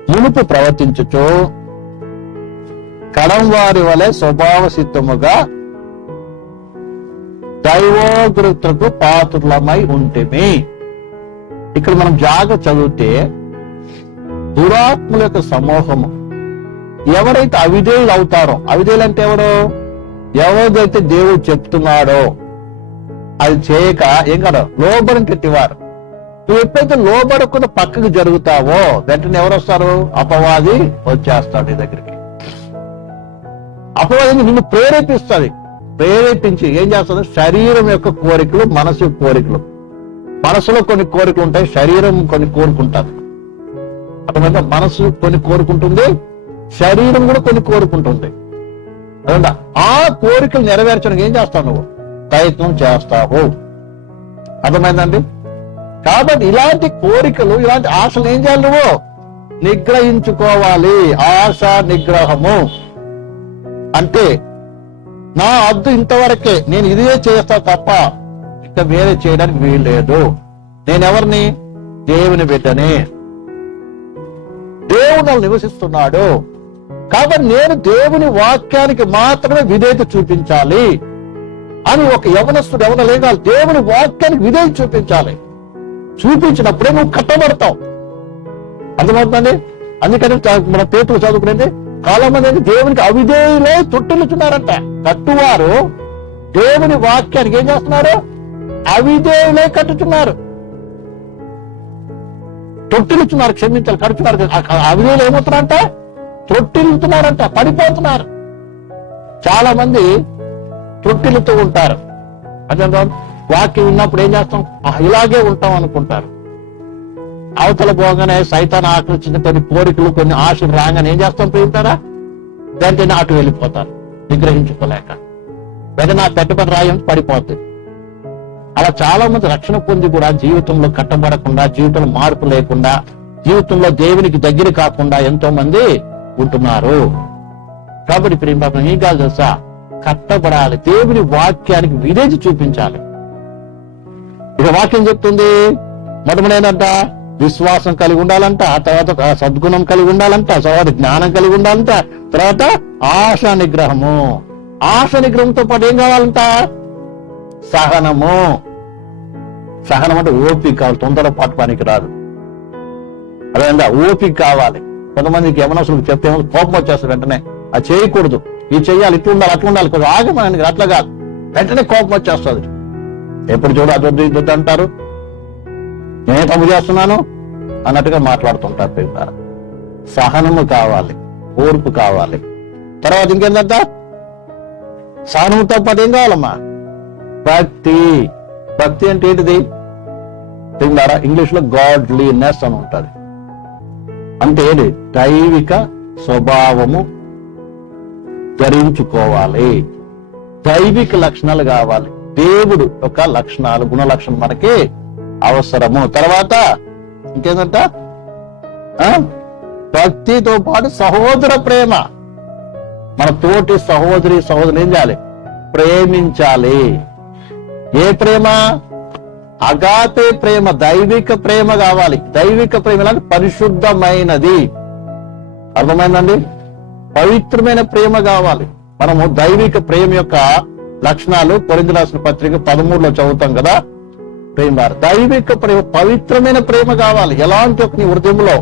మునుపు ప్రవర్తించుచో కడం వారి వలె స్వభావ సిద్ధముగా దైవోగ్రతకు పాత్రులమై ఉంటిమి. ఇక్కడ మనం జాగ్రత్త చదివితే దురాత్ముల యొక్క సమూహము ఎవరైతే అవిధేయులు అవుతారో, అవిధేయులు అంటే ఎవరిదైతే దేవుడు చెప్తున్నాడో అది చేయక ఏం కాదు లోబడిని పెట్టేవారు. నువ్వు ఎప్పుడైతే లోబడకుండా పక్కకు జరుగుతావో వెంటనే ఎవరు వస్తారు? అపవాది వచ్చేస్తాడు నీ దగ్గరికి. అపవాది నిన్ను ప్రేరేపించి ఏం చేస్తుంది? శరీరం యొక్క కోరికలు, మనసు యొక్క కోరికలు. మనసులో కొన్ని కోరికలు ఉంటాయి, శరీరం కొన్ని కోరుకుంటారు. అర్థమైందా? మనసు కొన్ని కోరుకుంటుంది, శరీరం కూడా కొన్ని కోరుకుంటుంది. అర్థమైందా? ఆ కోరికలు నెరవేర్చడానికి ఏం చేస్తావు? నువ్వు ప్రయత్నం చేస్తావు. అర్థమైందండి? కాబట్టి ఇలాంటి కోరికలు, ఇలాంటి ఆశలు ఏం చేయాలి? నువ్వు నిగ్రహించుకోవాలి. ఆశ నిగ్రహము అంటే నా అద్దు ఇంతవరకే, నేను ఇదే చేస్తా తప్ప ఇంకా వేరే చేయడానికి వీల్లేదు. నేనెవరిని? దేవుని బిడ్డని. దేవుడు నివసిస్తున్నాడు కాబట్టి నేను దేవుని వాక్యానికి మాత్రమే విధేయత చూపించాలి అని ఒక యవనస్తుడు ఎవరలేగాలి. దేవుని వాక్యానికి విధేయత చూపించాలి. చూపించినప్పుడే నువ్వు కట్టబడతావు. అర్థమవుతుందండి? అందుకని మన పేతులు చదువుకునేది చాలా మంది దేవునికి అవిధేయులై తొట్టిల్లుతున్నారంట. కట్టువారు దేవుని వాక్యానికి ఏం చేస్తున్నారు? అవిధేయులై కట్టుతున్నారు, తొట్టిల్లుతున్నారు. క్షమించాలి, కడుతున్నారు. అవిధేయులు ఏమవుతున్నారంట? తొట్టిల్లుతున్నారంట, పడిపోతున్నారు. చాలా మంది తొట్టిల్లుతూ ఉంటారు. అదే వాక్యం విన్నప్పుడు ఏం చేస్తాం? ఇలాగే ఉంటాం అనుకుంటారు. అవతల పోగానే సైతాన్ ఆకర్షించిన కొన్ని కోరికలు, కొన్ని ఆశలు రాగానే ఏం చేస్తాం? పోయింటారా? వెంటనే అటు వెళ్ళిపోతారు నిగ్రహించుకోలేక. వెంటనే ఆ పెట్టబడి రాయం పడిపోతుంది. అలా చాలా మంది రక్షణ పొంది కూడా జీవితంలో కట్టబడకుండా, జీవితంలో మార్పు లేకుండా, జీవితంలో దేవునికి దగ్గర కాకుండా ఎంతో మంది ఉంటున్నారు. కాబట్టి ప్రేమ ఏం కాదు తెలుసా? కట్టబడాలి, దేవుని వాక్యానికి విధేయత చూపించాలి. ఇక వాక్యం చెప్తుంది మొదటినేనంట విశ్వాసం కలిగి ఉండాలంట, ఆ తర్వాత సద్గుణం కలిగి ఉండాలంట, తర్వాత జ్ఞానం కలిగి ఉండాలంట, తర్వాత ఆశ నిగ్రహము. ఆశ నిగ్రహంతో పాటు ఏం కావాలంట? సహనము. సహనం అంటే ఓపిక కావాలి, తొందరపాటు పనికి రాదు. అదేందా ఓపిక కావాలి. కొంతమందికి యవనస్తులకు చెప్తే కోపం వచ్చేస్తుంది వెంటనే. అది చేయకూడదు, ఇది చెయ్యాలి, ఇట్లా ఉండాలి, అట్లా ఉండాలి, కొంచెం ఆగమని. అట్లా కాదు, వెంటనే కోపం వచ్చేస్తుంది. ఎప్పుడు చూడు అదొద్దు ఇదొద్దు అంటారు, నేనే తప్పు చేస్తున్నాను అన్నట్టుగా మాట్లాడుతుంటారు. పిల్లలు సహనము కావాలి, ఓర్పు కావాలి. తర్వాత ఇంకేందంట? సహనంతో పాటు ఏం కావాలమ్మా? భక్తి. భక్తి అంటే ఏంటిది? ఇంగ్లీష్ లో గాడ్లీనెస్ అని ఉంటది. అంటే ఏంటి? దైవిక స్వభావము ధరించుకోవాలి, దైవిక లక్షణాలు కావాలి, దేవుడు యొక్క లక్షణాలు, గుణ లక్షణం మనకి అవసరము. తర్వాత ఇంకేందంట? భక్తితో పాటు సహోదర ప్రేమ. మన తోటి సహోదరులు ఏం చేయాలి? ప్రేమించాలి. ఏ ప్రేమ? అగాపే ప్రేమ, దైవిక ప్రేమ కావాలి. దైవిక ప్రేమ పరిశుద్ధమైనది. అర్థమైందండి? పవిత్రమైన ప్రేమ కావాలి. మనము దైవిక ప్రేమ యొక్క లక్షణాలు కొరింథీయులకు రాసిన పత్రిక 13లో చదువుతాం కదా. ప్రేమ, దైవిక ప్రేమ, పవిత్రమైన ప్రేమ కావాలి. ఎలాంటి ఒక నీ హృదయంలో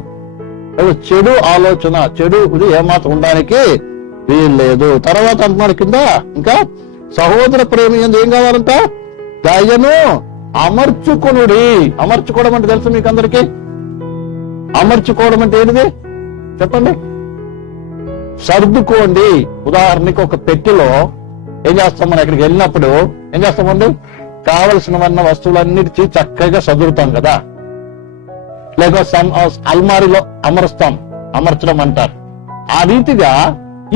చెడు ఆలోచన, చెడు ఇది ఏమాత్రం ఉండడానికి వీలు లేదు. తర్వాత అంటున్నాడు కింద ఇంకా సహోదర ప్రేమ ఏం కావాలంట? దయను అమర్చుకొనుడి. అమర్చుకోవడం అంటే తెలుసు మీకు అందరికి? అమర్చుకోవడం అంటే ఏంటిది చెప్పండి? సర్దుకోండి. ఉదాహరణకి ఒక పెట్టెలో ఏం చేస్తాం? మనం ఎక్కడికి వెళ్ళినప్పుడు ఏం చేస్తామండి? కావలసినవన్న వస్తువులన్నిటి చక్కగా సదురుతాం కదా, లేక అల్మారిలో అమర్చడం అంటారు. ఆ రీతిగా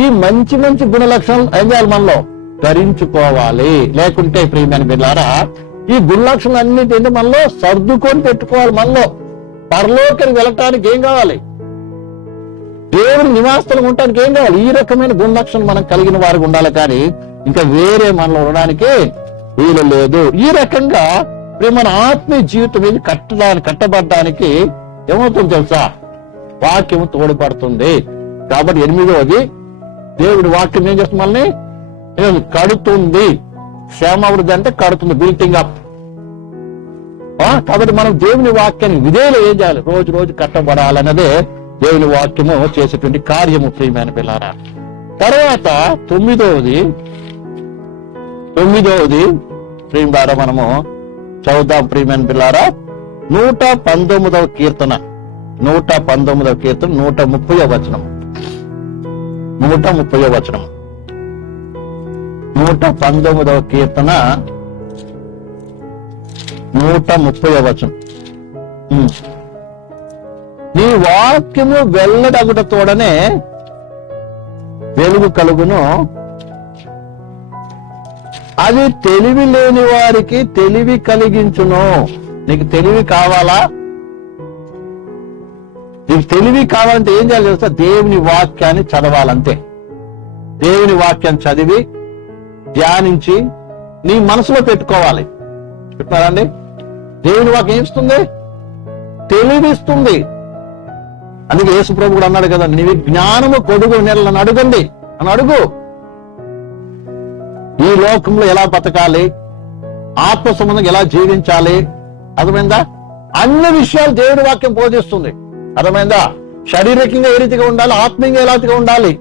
ఈ మంచి మంచి గుణ లక్షణాలు ఏం చేయాలి? మనలో ధరించుకోవాలి. లేకుంటే ప్రియమైన బిడ్డలారా, ఈ గుణ లక్షణాలు అన్నిటి మనలో సర్దుకొని పెట్టుకోవాలి. మనలో పరలోకానికి వెళ్ళటానికి ఏం కావాలి? దేవుని నివాసంలో ఉండటానికి ఏం కావాలి? ఈ రకమైన గుణ లక్షణం మనం కలిగిన వారికి ఉండాలి, కానీ ఇంకా వేరే మనలో ఉండడానికి వీలు లేదు. ఈ రకంగా మన ఆత్మీయ జీవితం మీద కట్టబడడానికి ఏమవుతుంది తెలుసా? వాక్యము తోడ్పడుతుంది. కాబట్టి 8వది, దేవుడి వాక్యం ఏం చేస్తుంది? మనల్ని కడుతుంది. క్షేమావృద్ధి అంటే కడుతుంది, బిల్డింగ్ అప్. కాబట్టి మనం దేవుని వాక్యాన్ని విధేయులు ఏం చేయాలి? రోజు రోజు కట్టబడాలన్నదే దేవుని వాక్యము చేసేటువంటి కార్యము. ప్రియమైన పిల్లారా, తర్వాత 9వది ప్రియం ద్వారా మనము చదువుదాం. ప్రియమైన పిల్లారా, 119వ కీర్తన 130వ వచనం 119వ కీర్తన 130వ వచనం. నీ వాక్యము వెల్లడగుటతోడనే వెలుగు కలుగును, అది తెలివి లేని వారికి తెలివి కలిగించును. నీకు తెలివి కావాలా? నీకు తెలివి కావాలంటే ఏం చేయాలి తెలుసా? దేవుని వాక్యాన్ని చదవాలంతే. దేవుని వాక్యాన్ని చదివి ధ్యానించి నీ మనసులో పెట్టుకోవాలి. చెప్తున్నారండి? దేవుని వాక్యం ఏమిస్తుంది? తెలివిస్తుంది. అందుకే యేసు ప్రభు కూడా అన్నాడు కదా, నీవి జ్ఞానము కొడుగు నెలను అడగండి అని అడుగు. ఈ లోకంలో ఎలా బతకాలి, ఆత్మ సంబంధంగా ఎలా జీవించాలి, అర్థమైందా? అన్ని విషయాలు దేవుని వాక్యం బోధిస్తుంది. అర్థమైందా? శారీరకంగా ఏ రీతిగా ఉండాలి, ఆత్మీయంగా ఎలా ఉండాలి,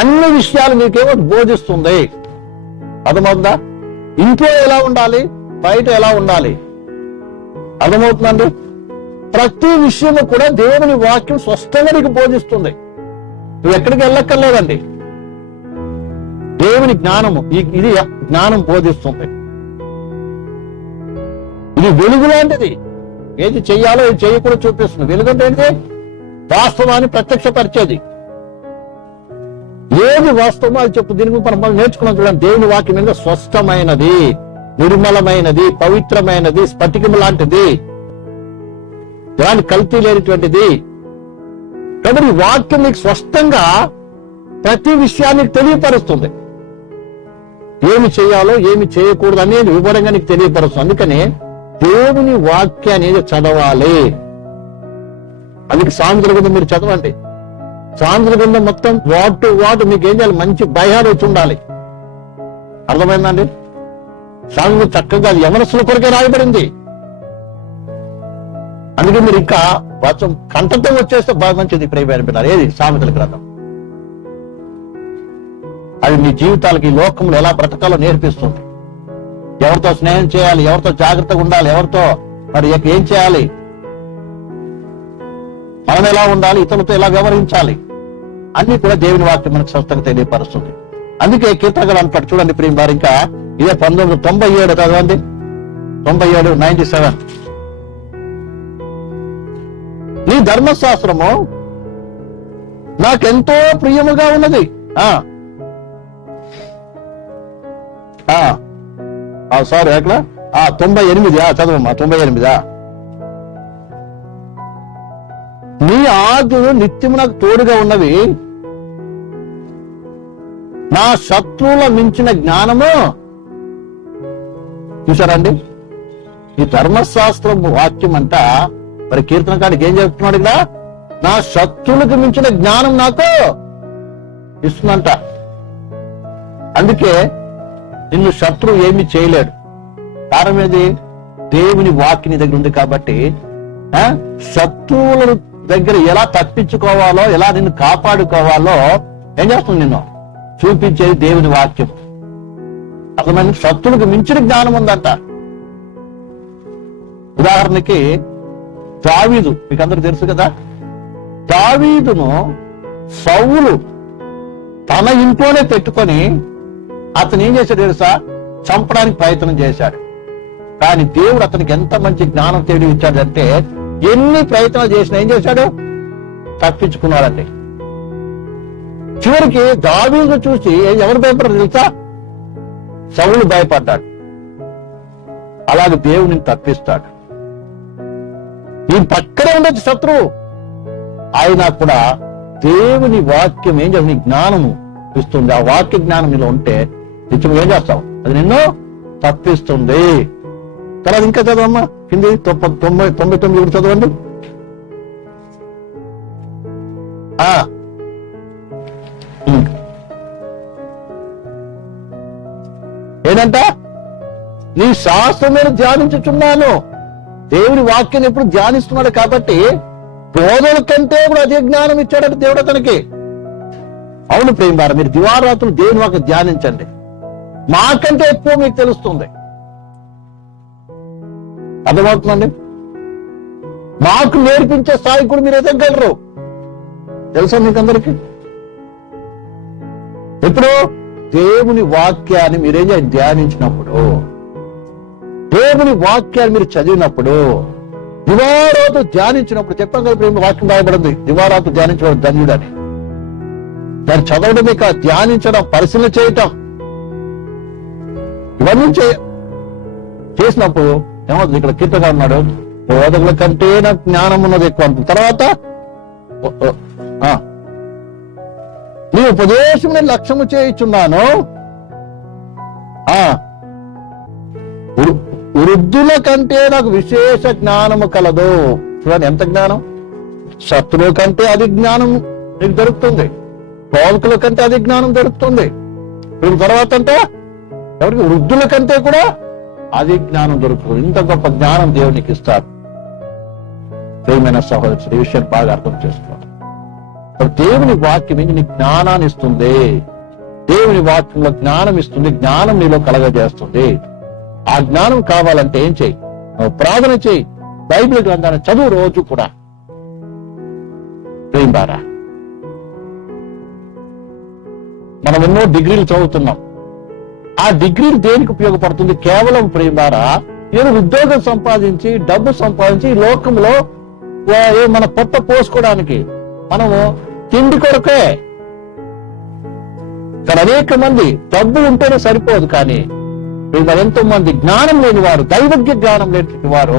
అన్ని విషయాలు మీకేమో బోధిస్తుంది. అర్థమవుతుందా? ఇంట్లో ఎలా ఉండాలి, బయట ఎలా ఉండాలి, అర్థమవుతుందండి? ప్రతి విషయము కూడా దేవుని వాక్యం స్పష్టంగా నీకు బోధిస్తుంది. నువ్వు ఎక్కడికి వెళ్ళక్కర్లేదండి. దేవుని జ్ఞానము ఇది జ్ఞానం బోధిస్తుంది. ఇది వెలుగు లాంటిది. ఏది చెయ్యాలో ఏది చేయకూడదు చూపిస్తుంది. వెలుగంటే ఏంటి? వాస్తవాన్ని ప్రత్యక్షపరిచేది. ఏది వాస్తవమో అది చెప్పు. దీని గురించి మనం నేర్చుకున్నాం చూడండి. దేవుని వాక్యం మీద స్పష్టమైనది, నిర్మలమైనది, పవిత్రమైనది, స్ఫటికము లాంటిది, దాని కల్తీ లేనిటువంటిది. కాబట్టి ఈ వాక్యం నీకు స్పష్టంగా ప్రతి విషయాన్ని తెలియపరుస్తుంది. ఏమి చేయాలో ఏమి చేయకూడదు అనేది వివరంగా నీకు తెలియపరుస్తుంది. అందుకని దేవుని వాక్యాన్ని చదవాలి. అందుకే సామెతల గ్రంథం మీరు చదవండి. సామెతల గ్రంథం మొత్తం వాటు మీకు ఏం చేయాలి? మంచి బైహాడ్ వచ్చి ఉండాలి. అర్థమైందండి? సామెత చక్కగా అది యవనస్తుల కొరకే రాయబడింది. అందుకే మీరు ఇంకా వాచం కంఠంతో వచ్చేస్తే బాగా మంచిది. ప్రేమినారు ఏది? సామెతల గ్రంథం. అది మీ జీవితాలకి ఈ లోకంలో ఎలా బ్రతకాలో నేర్పిస్తుంది. ఎవరితో స్నేహం చేయాలి, ఎవరితో జాగ్రత్తగా ఉండాలి, ఎవరితో మరి ఏం చేయాలి, మనం ఎలా ఉండాలి, ఇతరులతో ఎలా వ్యవహరించాలి, అన్ని కూడా దేవుని వాక్యం మనకు స్పష్టంగా తెలియపరుస్తుంది. అందుకే కీర్తనలు అంటాడు చూడండి ప్రియం వారు, ఇంకా ఇదే 1997 చదవండి, 97 నీ ధర్మశాస్త్రము నాకెంతో ప్రియముగా ఉన్నది. సారీ ఎక్కడ 98 చదవమ్మా, 98. నీ ఆజ్ఞలు నిత్యము నాకు తోడుగా ఉన్నవి, నా శత్రువుల మించిన జ్ఞానము. చూసారండి, ఈ ధర్మశాస్త్రం వాక్యం అంట మరి కీర్తనకాడికి ఏం చెప్తున్నాడు ఇక్కడ? నా శత్రువులకు మించిన జ్ఞానం నాకు ఇస్తుందంట. అందుకే నిన్ను శత్రువు ఏమీ చేయలేడు. కారణం ఏది? దేవుని వాక్యం నీ దగ్గర ఉంది కాబట్టి శత్రువుల దగ్గర ఎలా తప్పించుకోవాలో, ఎలా నిన్ను కాపాడుకోవాలో ఏం చేస్తుంది? నిన్ను చూపించేది దేవుని వాక్యం. అసలు మన శత్రువులకు మించిన జ్ఞానం ఉందంట. ఉదాహరణకి దావీదు మీకు అందరూ తెలుసు కదా, దావీదును సౌలు తన ఇంట్లోనే పెట్టుకొని అతను ఏం చేశాడు తెలుసా? చంపడానికి ప్రయత్నం చేశాడు. కానీ దేవుడు అతనికి ఎంత మంచి జ్ఞానం తెలివి ఇచ్చాడంటే ఎన్ని ప్రయత్నాలు చేసినా ఏం చేశాడు? తప్పించుకున్నాడండి. చివరికి దావీదు చూసి ఎవరు భయపడ్డారు తెలుసా? సౌలు భయపడ్డాడు. అలాగే దేవుడిని తప్పిస్తాడు. ఈ పక్కనే ఉండొచ్చు శత్రువు, ఆయన కూడా దేవుని వాక్యం ఏం చేస్తుంది? జ్ఞానము ఇస్తుంది. ఆ వాక్య జ్ఞానం నీలో ఉంటే నిత్యం ఏం చేస్తావు? అది నిన్ను తప్పిస్తుంది. తర్వాత ఇంకా చదవమ్మా, కింది 99 కూడా చదవండి. ఏంటంట? నీ శాస్త్రం మీద ధ్యానించుచున్నాను. దేవుని వాక్యాన్ని ఎప్పుడు ధ్యానిస్తున్నాడు కాబట్టి బోధల కంటే కూడా అదే జ్ఞానం ఇచ్చాడంటే దేవుడు అతనికి. అవును ప్రేమ, మీరు దివారాత్రులు దేవుని వాక్యం ధ్యానించండి, మాకంటే ఎక్కువ మీకు తెలుస్తుంది. అర్థమవుతుందండి? మాకు నేర్పించే స్థాయి కూడా మీరు ఎదగలరు. తెలుసా మీకు అందరికీ? ఇప్పుడు దేవుని వాక్యాన్ని మీరేం ధ్యానించినప్పుడు, దేవుని వాక్యాన్ని మీరు చదివినప్పుడు, దివారాతు ధ్యానించినప్పుడు, చెప్పాం కదా ప్రేమ వాక్యం రాయబడింది దివారాతు ధ్యానించడం ధన్యుడని. దాన్ని చదవడం, ఇక ధ్యానించడం, పరిశీలన చేయటం, ఇవన్నీ చేసినప్పుడు ఏమవుతుంది? ఇక్కడ కీర్తన ఉన్నాడు, బోధకుల కంటే నాకు జ్ఞానం ఉన్నది ఎక్కువ అంటుంది. తర్వాత నీ ఉపదేశం నేను లక్ష్యము చేయుచున్నాను, వృద్ధుల కంటే నాకు విశేష జ్ఞానము కలదు. చూడండి ఎంత జ్ఞానం! శత్రువుల కంటే అది జ్ఞానం నీకు దొరుకుతుంది, బోధకుల కంటే అది జ్ఞానం దొరుకుతుంది. ఇప్పుడు తర్వాత అంటే ఎవరికి? వృద్ధుల కంటే కూడా అది జ్ఞానం దొరుకుతుంది. ఇంత గొప్ప జ్ఞానం దేవునికి ఇస్తారు. ప్రియమైన సహోదరుడు, ఈ విషయం బాగా అర్థం చేసుకోవాలి. దేవుని వాక్యం నీకు జ్ఞానాన్ని ఇస్తుంది. దేవుని వాక్యంలో జ్ఞానం ఇస్తుంది, జ్ఞానం నీలో కలగజేస్తుంది. ఆ జ్ఞానం కావాలంటే ఏం చెయ్యి? నువ్వు ప్రార్థన చెయ్యి, బైబిల్ గ్రంథాన్ని చదువు రోజు కూడా. ప్రేమారా, మనం ఎన్నో డిగ్రీలు చదువుతున్నాం. ఆ డిగ్రీలు దేనికి ఉపయోగపడుతుంది? కేవలం ప్రేమారా నేను ఉద్యోగం సంపాదించి, డబ్బు సంపాదించి ఈ లోకంలో మన పొట్ట పోసుకోవడానికి, మనము తిండి కొరకే. ఇక్కడ అనేక మంది డబ్బు ఉంటేనే సరిపోదు, కానీ ఎంతో మంది జ్ఞానం లేని వారు, దైవజ్ఞ జ్ఞానం లేని వారు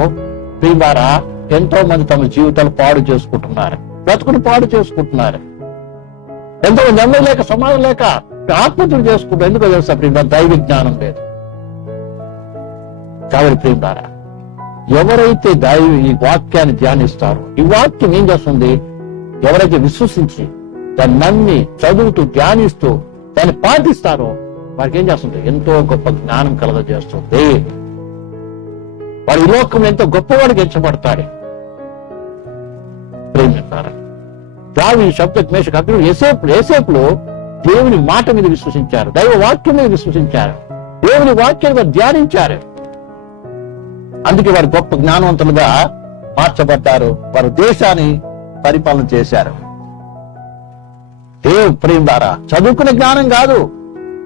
ప్రియులారా ఎంతో మంది తమ జీవితాలు పాడు చేసుకుంటున్నారు, బ్రతుకుని పాడు చేసుకుంటున్నారు. ఎంతో మంది నెమ్మది లేక, సమాధానం లేక ఆత్మహత్యలు చేసుకుంటారు. ఎందుకో తెలుసా ప్రియులారా? దైవ జ్ఞానం లేదు. కాబట్టి ప్రియులారా, ఎవరైతే ఈ వాక్యాన్ని ధ్యానిస్తారో, ఈ వాక్యం ఏం చేస్తుంది? ఎవరైతే విశ్వసించి దాన్ని నమ్మి చదువుతూ ధ్యానిస్తూ దాన్ని పాటిస్తారో వారికి ఏం చేస్తుంది? ఎంతో గొప్ప జ్ఞానం కలగజేస్తుంది. వాడు ఈ లోకంలో ఎంతో గొప్పవాడికి ఎంచబడతాడు. ప్రేమిస్తారా? దావీదు, శబ్దక్, మేషక్, అబ్దేనెగో, యోసేపులు దేవుని మాట మీద విశ్వసించారు, దైవ వాక్యం మీద విశ్వసించారు, దేవుని వాక్యాన్ని ధ్యానించారు. అందుకే వారు గొప్ప జ్ఞానవంతులుగా మార్చబడ్డారు. వారు దేశాన్ని పరిపాలన చేశారు. దేవుని ప్రేమ ద్వారా చదువుకునే జ్ఞానం కాదు,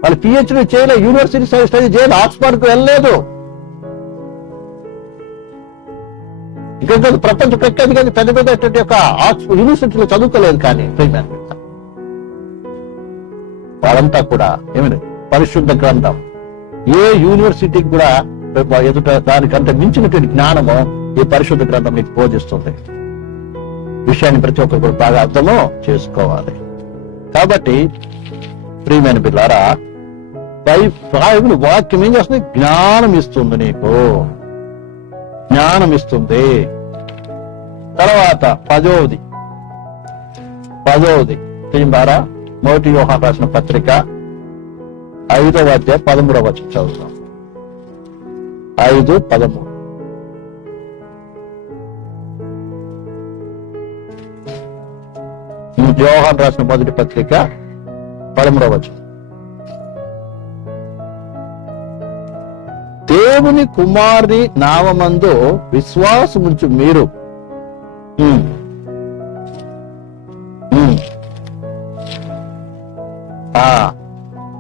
వాళ్ళు పిహెచ్డీ చేయలేదు, యూనివర్సిటీ స్టడీ చేయలేదు, ఆక్స్ఫర్డ్కి వెళ్ళలేదు. ఇంకా ప్రపంచ ప్రఖ్యాతి కానీ పెద్ద పెద్ద యొక్క ఆక్స్ఫర్డ్ యూనివర్సిటీలో చదువుకోలేదు. కానీ వాళ్ళంతా కూడా ఏమైనా పరిశుద్ధ గ్రంథం, ఏ యూనివర్సిటీకి కూడా ఎదుట దానికంటే మించినటువంటి జ్ఞానము ఈ పరిశుద్ధ గ్రంథం మీకు బోధిస్తుంది. విషయాన్ని ప్రతి ఒక్కరు కూడా బాగా అర్థము చేసుకోవాలి. కాబట్టి ప్రియమైన పిల్లారా, బైబిల్ వాక్యం ఏం చేస్తుంది? జ్ఞానం ఇస్తుంది, నీకు జ్ఞానం ఇస్తుంది. తర్వాత పదోది తీయండారా, 1 యోహాను రాసిన పత్రిక 5వ అధ్యాయం 13వ వచనం చదువుతాం. 5:13. యోహాను రాసిన మొదటి పత్రిక 13వ వచనం. దేవుని కుమారుని నామమందు విశ్వాసముంచు మీరు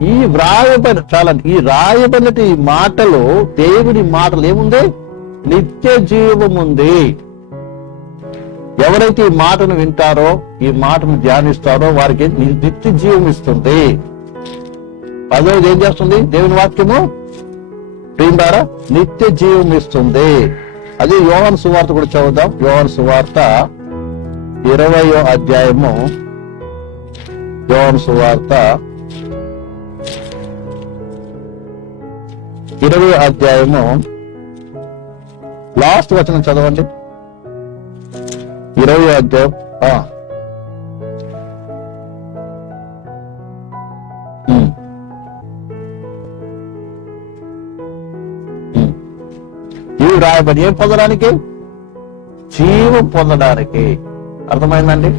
ఈ రాయబడినటి ఈ మాటలు, దేవుని మాటలు ఏముంది? నిత్య జీవముంది. ఎవరైతే ఈ మాటను వింటారో, ఈ మాటను ధ్యానిస్తారో వారికి నిత్య జీవం ఇస్తుంది. పదవది ఏం చేస్తుంది? దేవుని వాక్యము ప్రియులారా నిత్య జీవం ఇస్తుంది. అది యోహాను సువార్త కూడా చదువుదాం. యోహాను సువార్త 20వ అధ్యాయము, యోహాను సువార్త 20వ అధ్యాయము లాస్ట్ వచనం చదవండి. 20వ అధ్యాయం ఇవి రాయబడి ఏం పొందడానికి? జీవం పొందడానికి. అర్థమైందండి?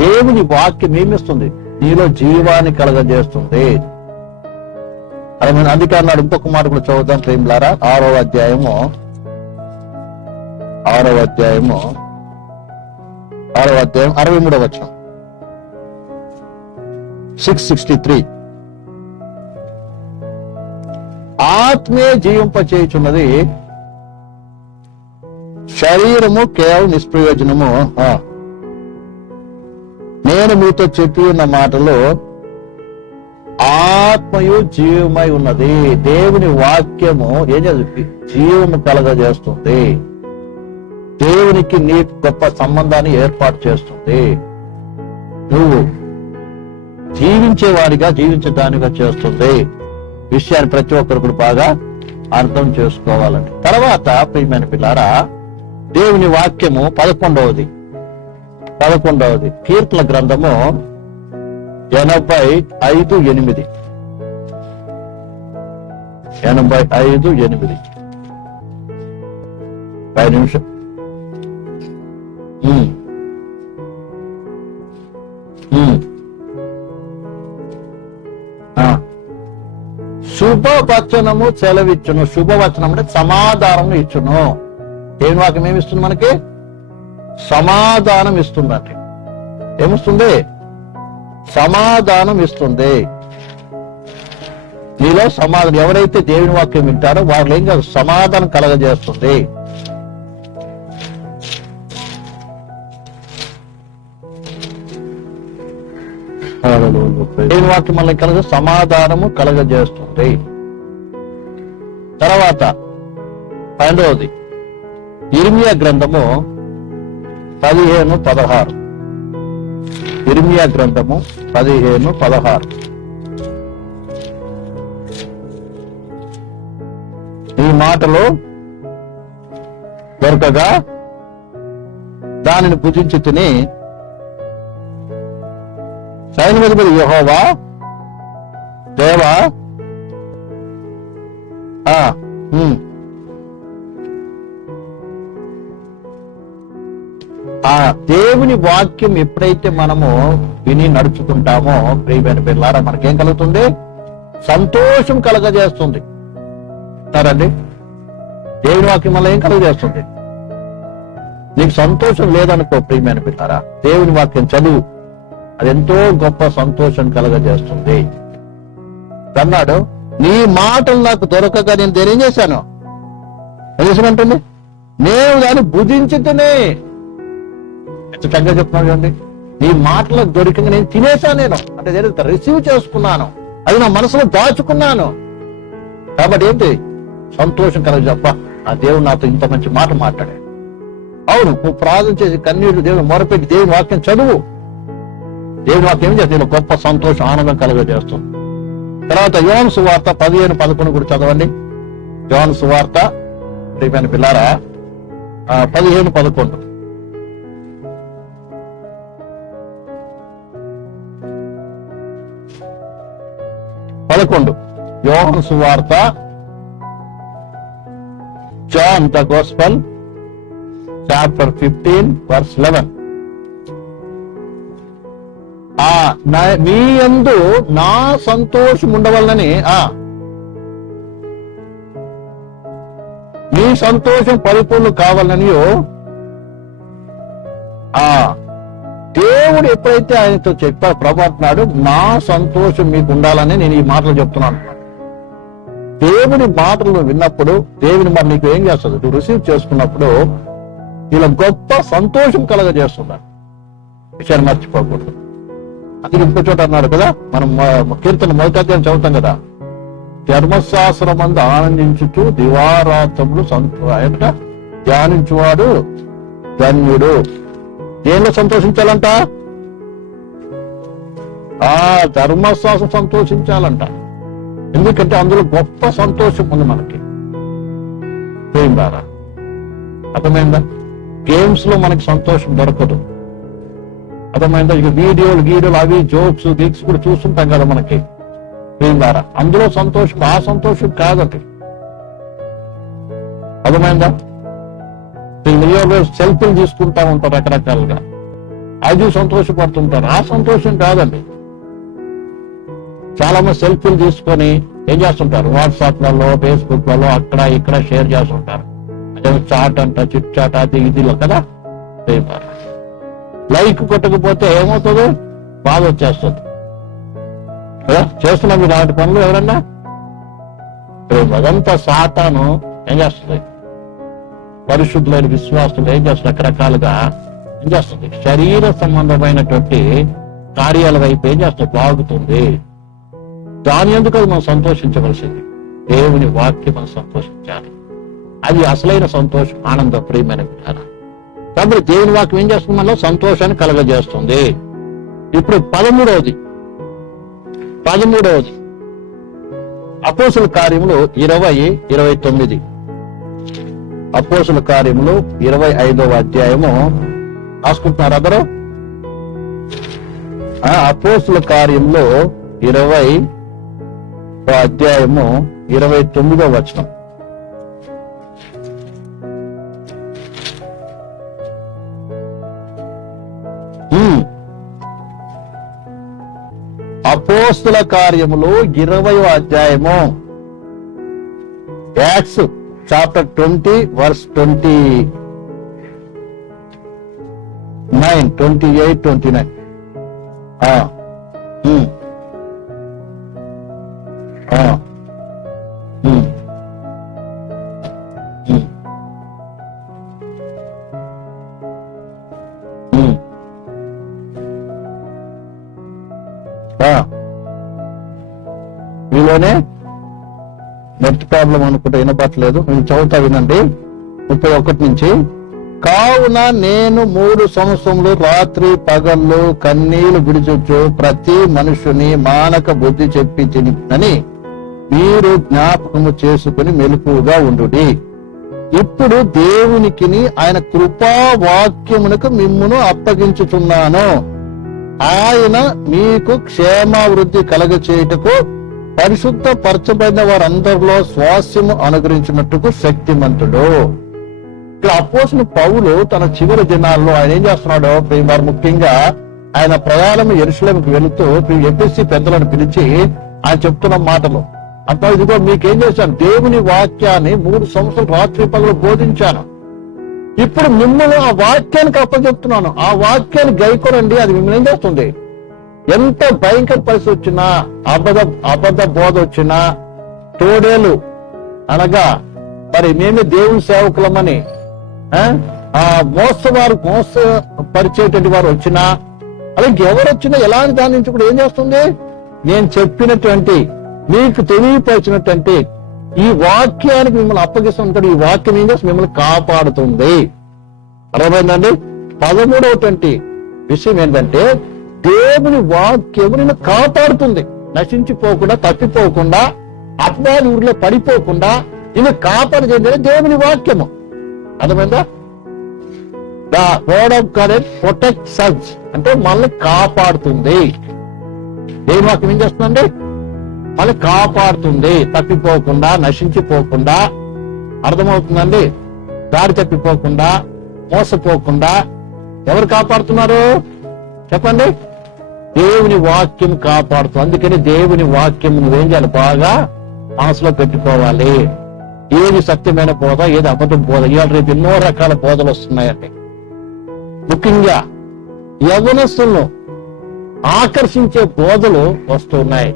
దేవుని వాక్యం ఏమిస్తుంది? నీలో జీవాన్ని కలగజేస్తుంది. అందుకే అన్నాడు. ఇంకొక మాట కూడా చదువుతాం ప్రేమిలారా. 6వ అధ్యాయము 63వ వచనం. 6:63. ఆత్మే జీవింపచేయుచున్నది, శరీరము కేవలం నిష్ప్రయోజనము. నేను మీతో చెప్పి ఉన్న మాటలు ఆత్మయు జీవమై ఉన్నది. దేవుని వాక్యము ఏం చేస్తుంది? జీవము కలగజేస్తుంది. దేవునికి నీ గొప్ప సంబంధాన్ని ఏర్పాటు చేస్తుంది. నువ్వు జీవించేవాడిగా, జీవించడానిగా చేస్తుంది. విషయాన్ని ప్రతి ఒక్కరు కూడా బాగా అర్థం చేసుకోవాలండి. తర్వాత ప్రియమైన పిల్లారా, దేవుని వాక్యము 11వది కీర్తన గ్రంథము 85:8. 85:8. 5 నిమిషం. శుభవచనము సెలవిచ్చును. శుభవచనం అంటే సమాధానం ఇచ్చును. దేవుని వాక్యం ఏమిస్తుంది? మనకి సమాధానం ఇస్తుందండి. ఏమిస్తుంది? సమాధానం ఇస్తుంది. నీలో సమాధానం, ఎవరైతే దేవుని వాక్యం వింటారో వాళ్ళు ఏం కాదు, సమాధానం కలగజేస్తుంది. దేవుని వాక్యం మనకి సమాధానము కలగజేస్తుంది. తర్వాత 12వది ఇర్మియా గ్రంథము 15:16. ఇర్మియా గ్రంథము 15:16. ఈ మాటలు దొరకగా దానిని భుజించి తిని, సైన్యాధిపతి యెహోవా దేవా ఆ దేవుని వాక్యం ఎప్పుడైతే మనము విని నడుచుకుంటామో ప్రియమైన పిల్లారా, మనకేం కలుగుతుంది? సంతోషం కలగజేస్తుంది. అంటారండి. దేవుని వాక్యం వల్ల ఏం కలగజేస్తుంది? నీకు సంతోషం లేదనుకో ప్రియమైన పిల్లారా, దేవుని వాక్యం చదువు, అది ఎంతో గొప్ప సంతోషం కలగజేస్తుంది. అన్నాడు, నీ మాటలు నాకు దొరకగా నేను దేనేం చేశాను తెలిసినట్టుంది, నేను దాన్ని భుజించుతూనే. ఎంత చక్కగా చెప్తున్నాడు అండి, నీ మాటలకు దొరికింది నేను తినేశాను, నేను అంటే రిసీవ్ చేసుకున్నాను, అది నా మనసులో దాచుకున్నాను. కాబట్టి ఏంటి సంతోషం కలగ చెప్ప, ఆ దేవుడు నాతో ఇంత మంచి మాట మాట్లాడాడు. అవును, నువ్వు ప్రార్థన చేసి కన్నీళ్లు దేవుడు మొరపెట్టి దేవుని వాక్యం చదువు. దేవుని వాక్యం ఏం చేస్తుంది, గొప్ప సంతోషం ఆనందం కలుగజేస్తుంది. తర్వాత యోహాను సువార్త 15:11 కూడా చదవండి. యోహాను సువార్త ప్రియమైన పిల్లారా 15:11. యోహాను సువార్త, జాన్ ద గాస్పెల్ చాప్టర్ 15:11. మీ యందు నా సంతోషం ఉండవలనని, మీ సంతోషం పరిపూర్ణ కావాలని దేవుడు ఎప్పుడైతే ఆయనతో చెప్పాడు, ప్రభు అంటున్నాడు నా సంతోషం మీకు ఉండాలని నేను ఈ మాటలు చెప్తున్నాను. దేవుని మాటలు విన్నప్పుడు దేవుని మరి నీకు ఏం చేస్తుంది, నువ్వు రిసీవ్ చేసుకున్నప్పుడు ఇలా గొప్ప సంతోషం కలగజేస్తున్నాడు. విషయాన్ని మర్చిపోకూడదు. అందుకే ఇంకో చోట అన్నాడు కదా, మనం కీర్తన 1వ అధ్యాయం చదువుతాం కదా, ధర్మశాస్త్రమందు ఆనందించుతూ దివారాత్రములు ధ్యానించువాడు ధన్యుడు. దేనిలో సంతోషించాలంట, ధర్మశాస్త్రం సంతోషించాలంట. ఎందుకంటే అందులో గొప్ప సంతోషం ఉంది మనకి. అర్థమైందా? గేమ్స్ లో మనకి సంతోషం దొరకదు. అర్థమైందా? ఇక వీడియోలు అవి జోక్స్ గీక్స్ కూడా చూస్తుంటాం కదా మనకి. ద్వారా అందులో సంతోషం ఆ సంతోషం కాదటి. అర్థమైందా? సెల్ఫీలు తీసుకుంటా ఉంటారు రకరకాలుగా, అది సంతోషపడుతుంటారు. ఆ సంతోషం కాదండి. చాలా మంది సెల్ఫీలు తీసుకొని ఏం చేస్తుంటారు, వాట్సాప్లలో ఫేస్బుక్లలో అక్కడ ఇక్కడ షేర్ చేస్తుంటారు. అదే చాట్ అంట, చిట్ చాట్, అది ఇదిలో కదా. లైక్ కొట్టకపోతే ఏమవుతుంది, బాధ వచ్చేస్తుంది కదా. చేస్తున్నాం మీరు అలాంటి పనులు ఎవరన్నా? అదంతా సాతాను ఏం చేస్తుంది, పరిశుద్ధులైన విశ్వాసులు ఏం చేస్తుంది, రకరకాలుగా ఏం చేస్తుంది, శరీర సంబంధమైనటువంటి కార్యాల వైపు ఏం చేస్తుంది, బాగుతుంది. దాని ఎందుకు మనం సంతోషించవలసింది, దేవుని వాక్యం మనం సంతోషించాలి. అది అసలైన సంతోషం, ఆనందం, ప్రియమైన విధానం. కాబట్టి దేవుని వాక్యం ఏం చేస్తుంది, మనలో సంతోషాన్ని కలగజేస్తుంది. ఇప్పుడు 13వది అపోస్తుల కార్యములు 20:29. అపోస్తుల కార్యములు 25వ అధ్యాయము రాసుకుంటున్నారు అందరూ. అపోస్తుల కార్యంలో 20వ అధ్యాయము 29వ వచనం. అపోస్తుల కార్యములు 20వ అధ్యాయము, యాక్ట్స్ చాప్టర్ 20 verse 29, 28, 29. మీలోనే నెట్ ప్రాబ్లం అనుకుంటే వినపట్లేదు, నేను చదువుతా వినండి. 31 నుంచి. కావున నేను 3 సంవత్సరములు రాత్రి పగళ్ళు కన్నీళ్లు విడిచొచ్చు ప్రతి మనుషుని మానక బుద్ధి చెప్పించినని మీరు జ్ఞాపకము చేసుకుని మెలకువగా ఉండుడి. ఇప్పుడు దేవునికిని ఆయన కృపా వాక్యమునకు మిమ్మును అప్పగించుచున్నాను. ఆయన మీకు క్షేమావృద్ధి కలగచేయుటకు పరిశుద్ధ పరచబడిన వారందరిలో స్వాస్యము అనుగ్రహించినట్టుకు శక్తిమంతుడు. ఇక్కడ అపోస్తలుడు పౌలు తన చివరి దినాల్లో ఆయన ఏం చేస్తున్నాడో, వారు ముఖ్యంగా ఆయన ప్రయాణం యెరూషలేముకు వెళుతూ ఎఫెసీ పెద్దలను పిలిచి ఆయన చెప్తున్న మాటలు అంతా, ఇదిగో మీకేం చేశాను, దేవుని వాక్యాన్ని 3 సంవత్సరాలు రాత్రి పగలు బోధించాను. ఇప్పుడు మిమ్మల్ని ఆ వాక్యానికి అప్పచెప్తున్నాను. ఆ వాక్యాన్ని గైకొనండి, అది మిమ్మల్ని ఏం చేస్తుంది, ఎంత భయంకర పరిస్థితి వచ్చినా, అబద్ధ బోధ వచ్చినా, తోడేలు అనగా మరి మేమే దేవుని సేవకులమని మోసపరిచేటువంటి వారు వచ్చినా, అలాగే ఎవరు వచ్చినా ఎలాంటి దాని నుంచి కూడా ఏం చేస్తుంది? నేను చెప్పినటువంటి మీకు తెలియపరిచినటువంటి ఈ వాక్యానికి మిమ్మల్ని అప్పగిస్తుంటాడు. ఈ వాక్యం ఏం చేస్తుంది? మిమ్మల్ని కాపాడుతుంది. అర్థమైందండి? 13వ విషయం ఏంటంటే, దేవుని వాక్యము నిన్ను కాపాడుతుంది. నశించిపోకుండా, తప్పిపోకుండా, అపవాది ఊరిలో పడిపోకుండా నిన్ను కాపాడుతుంది దేవుని వాక్యము. అర్థమైందా? The word of God protects us, అంటే మనల్ని కాపాడుతుంది. దేవుని వాక్యం ఏం చేస్తుందండి? మనల్ని కాపాడుతుంది. తప్పిపోకుండా, నశించిపోకుండా, అర్థమవుతుందండి? దారి తప్పిపోకుండా, మోసపోకుండా ఎవరు కాపాడుతున్నారు చెప్పండి? దేవుని వాక్యం కాపాడుతుంది. అందుకని దేవుని వాక్యం నువ్వేం చేయాలి? బాగా మనసులో పెట్టుకోవాలి. ఏది సత్యమైన బోధ, ఏది అబద్ధం బోధ. ఇవాళ రేపు ఎన్నో రకాల బోధలు వస్తున్నాయండి. ముఖ్యంగా యవ్వనస్తులను ఆకర్షించే బోధలు వస్తున్నాయి.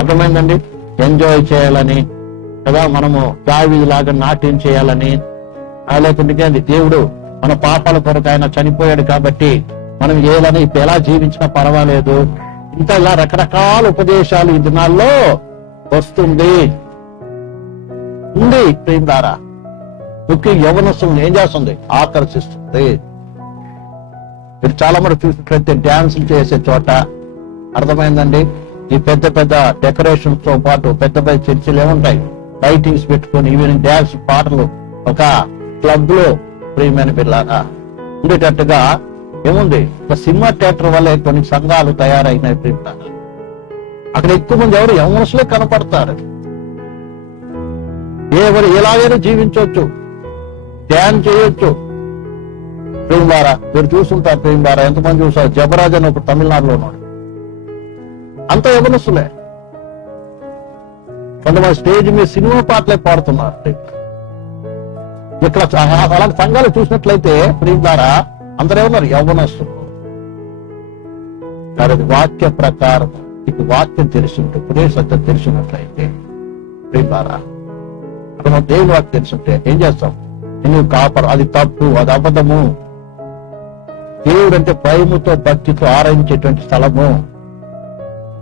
అర్థమైందండి? ఎంజాయ్ చేయాలని కదా, మనము దావీదులాగా నాట్యం చేయాలని, లేకుంటే దేవుడు మన పాపాల కొరకు ఆయన చనిపోయాడు కాబట్టి మనం చేయాలని, ఇప్పుడు ఎలా జీవించినా పర్వాలేదు, ఇంకా ఇలా రకరకాల ఉపదేశాలు ఈ దినాల్లో వస్తుంది ఉంది. ప్రేమ ద్వారా ముఖ్య యవనస్తులను ఏం చేస్తుంది? ఆకర్షిస్తుంది. మీరు చాలా మంది చూసినట్లయితే డాన్సులు చేసే చోట, అర్థమైందండి, ఈ పెద్ద పెద్ద డెకరేషన్స్ తో పాటు పెద్ద పెద్ద చర్చిలు ఏముంటాయి? లైటింగ్స్ పెట్టుకొని ఈవినింగ్ డాన్స్ పాటలు ఒక క్లబ్ లో ప్రియమైన పిల్లగా ఉండేటట్టుగా ఏముంది? ఒక సినిమా థియేటర్ వల్లే కొన్ని సంఘాలు తయారైనాయి. ప్రియమైన అక్కడ ఎక్కువ మంది ఎవరు? యవ్వనస్తులే కనపడతారు. ఎవరు ఎలాగైనా జీవించవచ్చు, ధ్యానం చేయొచ్చు. ప్రేమ ద్వారా మీరు చూస్తుంటారు. ప్రేమ ద్వారా ఎంతమంది చూసారు? జబరాజ్ అని ఒక తమిళనాడులో ఉన్నాడు. అంత యవ్వనస్తులే. కొంతమంది స్టేజ్ మీద సినిమా పాటలే పాడుతున్నారు. ఇక్కడ అలాంటి సంఘాలు చూసినట్లయితే ప్రేమ ద్వారా అందరూ ఉన్నారు యవ్వనస్తులు. కానీ వాక్య ప్రకారం నీకు వాక్యం తెలుసుంటే, ఉపదేశం తెలిసినట్లయితే ప్రేమ ద్వారా దేవుని వాక్యం తెలుసుంటే ఏం చేస్తాం? నువ్వు కాపాడు. అది తప్పు, అది అబద్ధము. దేవుడు అంటే భయముతో భక్తితో ఆరాధించేటువంటి స్థలము.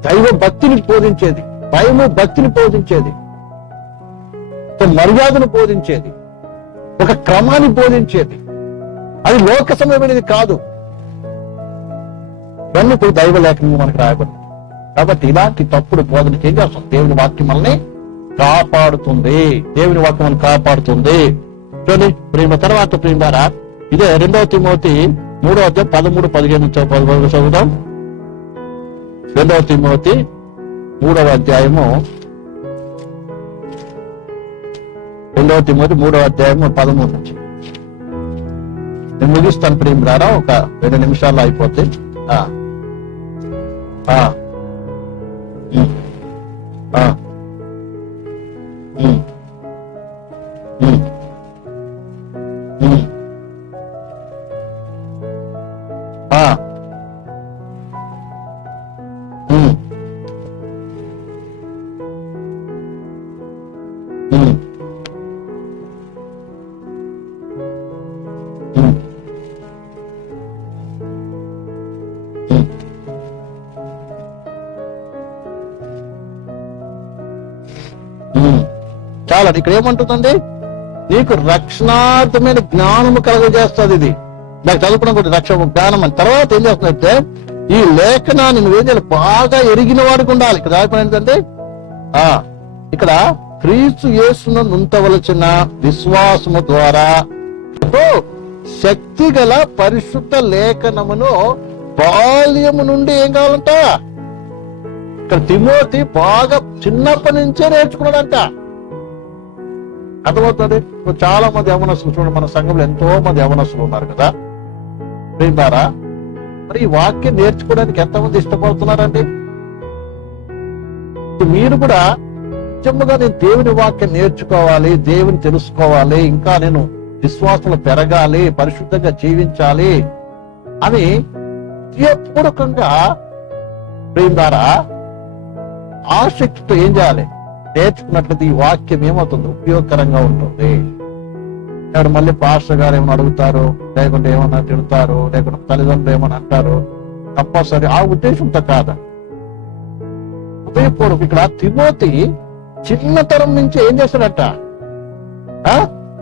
దైవ భక్తిని బోధించేది, భయము భక్తిని బోధించేది, మర్యాదను బోధించేది, ఒక క్రమాన్ని బోధించేది. అది లోక సమయమైనది కాదు. ఇవన్నీ ఇప్పుడు దైవ లేఖనంగా మనకు రాయబడింది. కాబట్టి ఇలాంటి తప్పుడు బోధనకి ఏం చేస్తాం? దేవుని వాక్యం మనల్ని కాపాడుతుంది. దేవుని వాక్యం మనల్ని కాపాడుతుంది. చూడండి ప్రేమ తర్వాత ప్రేమ ద్వారా ఇదే 2వ తిమోతి 3వ అధ్యాయం 13-15 చదువుదాం. 2వ తిమోతి 3వ అధ్యాయము 13 నుంచి నేను ముగిస్తాను. ప్రేమ ద్వారా ఒక 2 నిమిషాల్లో అయిపోతుంది. చాలా ఇక్కడ ఏమంటుందండి? నీకు రక్షణార్థమైన జ్ఞానము కలగజేస్తుంది. ఇది నాకు చదువుకున్న రక్షణ జ్ఞానం అని. తర్వాత ఏం చేస్తుందంటే ఈ లేఖనాన్ని నువ్వేం చేయాలి? బాగా ఎరిగిన వాడికి ఉండాలి. ఇక్కడ రాయపడి ఏంటంటే ఇక్కడ క్రీస్తు యేసును నుంచవలసిన విశ్వాసము ద్వారా శక్తి గల పరిశుద్ధ లేఖనమును బాల్యము నుండి ఏం కావాలంట? ఇక్కడ తిమోతి బాగా చిన్నప్పటి నుంచే నేర్చుకున్నాడంట. అర్థమవుతుంది? చాలా మంది యవనస్తులు చూడండి, మన సంఘంలో ఎంతో మంది యవనస్తులు ఉన్నారు కదా ద్వారా. మరి ఈ వాక్యం నేర్చుకోవడానికి ఎంతమంది ఇష్టపడుతున్నారండి? మీరు కూడా నిజంగా నేను దేవుని వాక్యం నేర్చుకోవాలి, దేవుని తెలుసుకోవాలి, ఇంకా నేను విశ్వాసంలో పెరగాలి, పరిశుద్ధంగా జీవించాలి అని హృదయపూర్వకంగా ప్రేమ ద్వారా ఆసక్తితో ఏం చేయాలి? నేర్చుకున్నట్లయితే ఈ వాక్యం ఏమవుతుంది? ఉపయోగకరంగా ఉంటుంది. ఇక్కడ మళ్ళీ పాస్టర్ గారు ఏమైనా అడుగుతారు, లేకుంటే ఏమన్నా తిడతారు, లేకుంటే తల్లిదండ్రులు ఏమన్నా అంటారు, కంపల్సరీ ఆ ఉద్దేశంతో కాదు. హృదయపూర్వకం. ఇక్కడ తిమోతి చిన్నతరం నుంచి ఏం చేస్తాడట?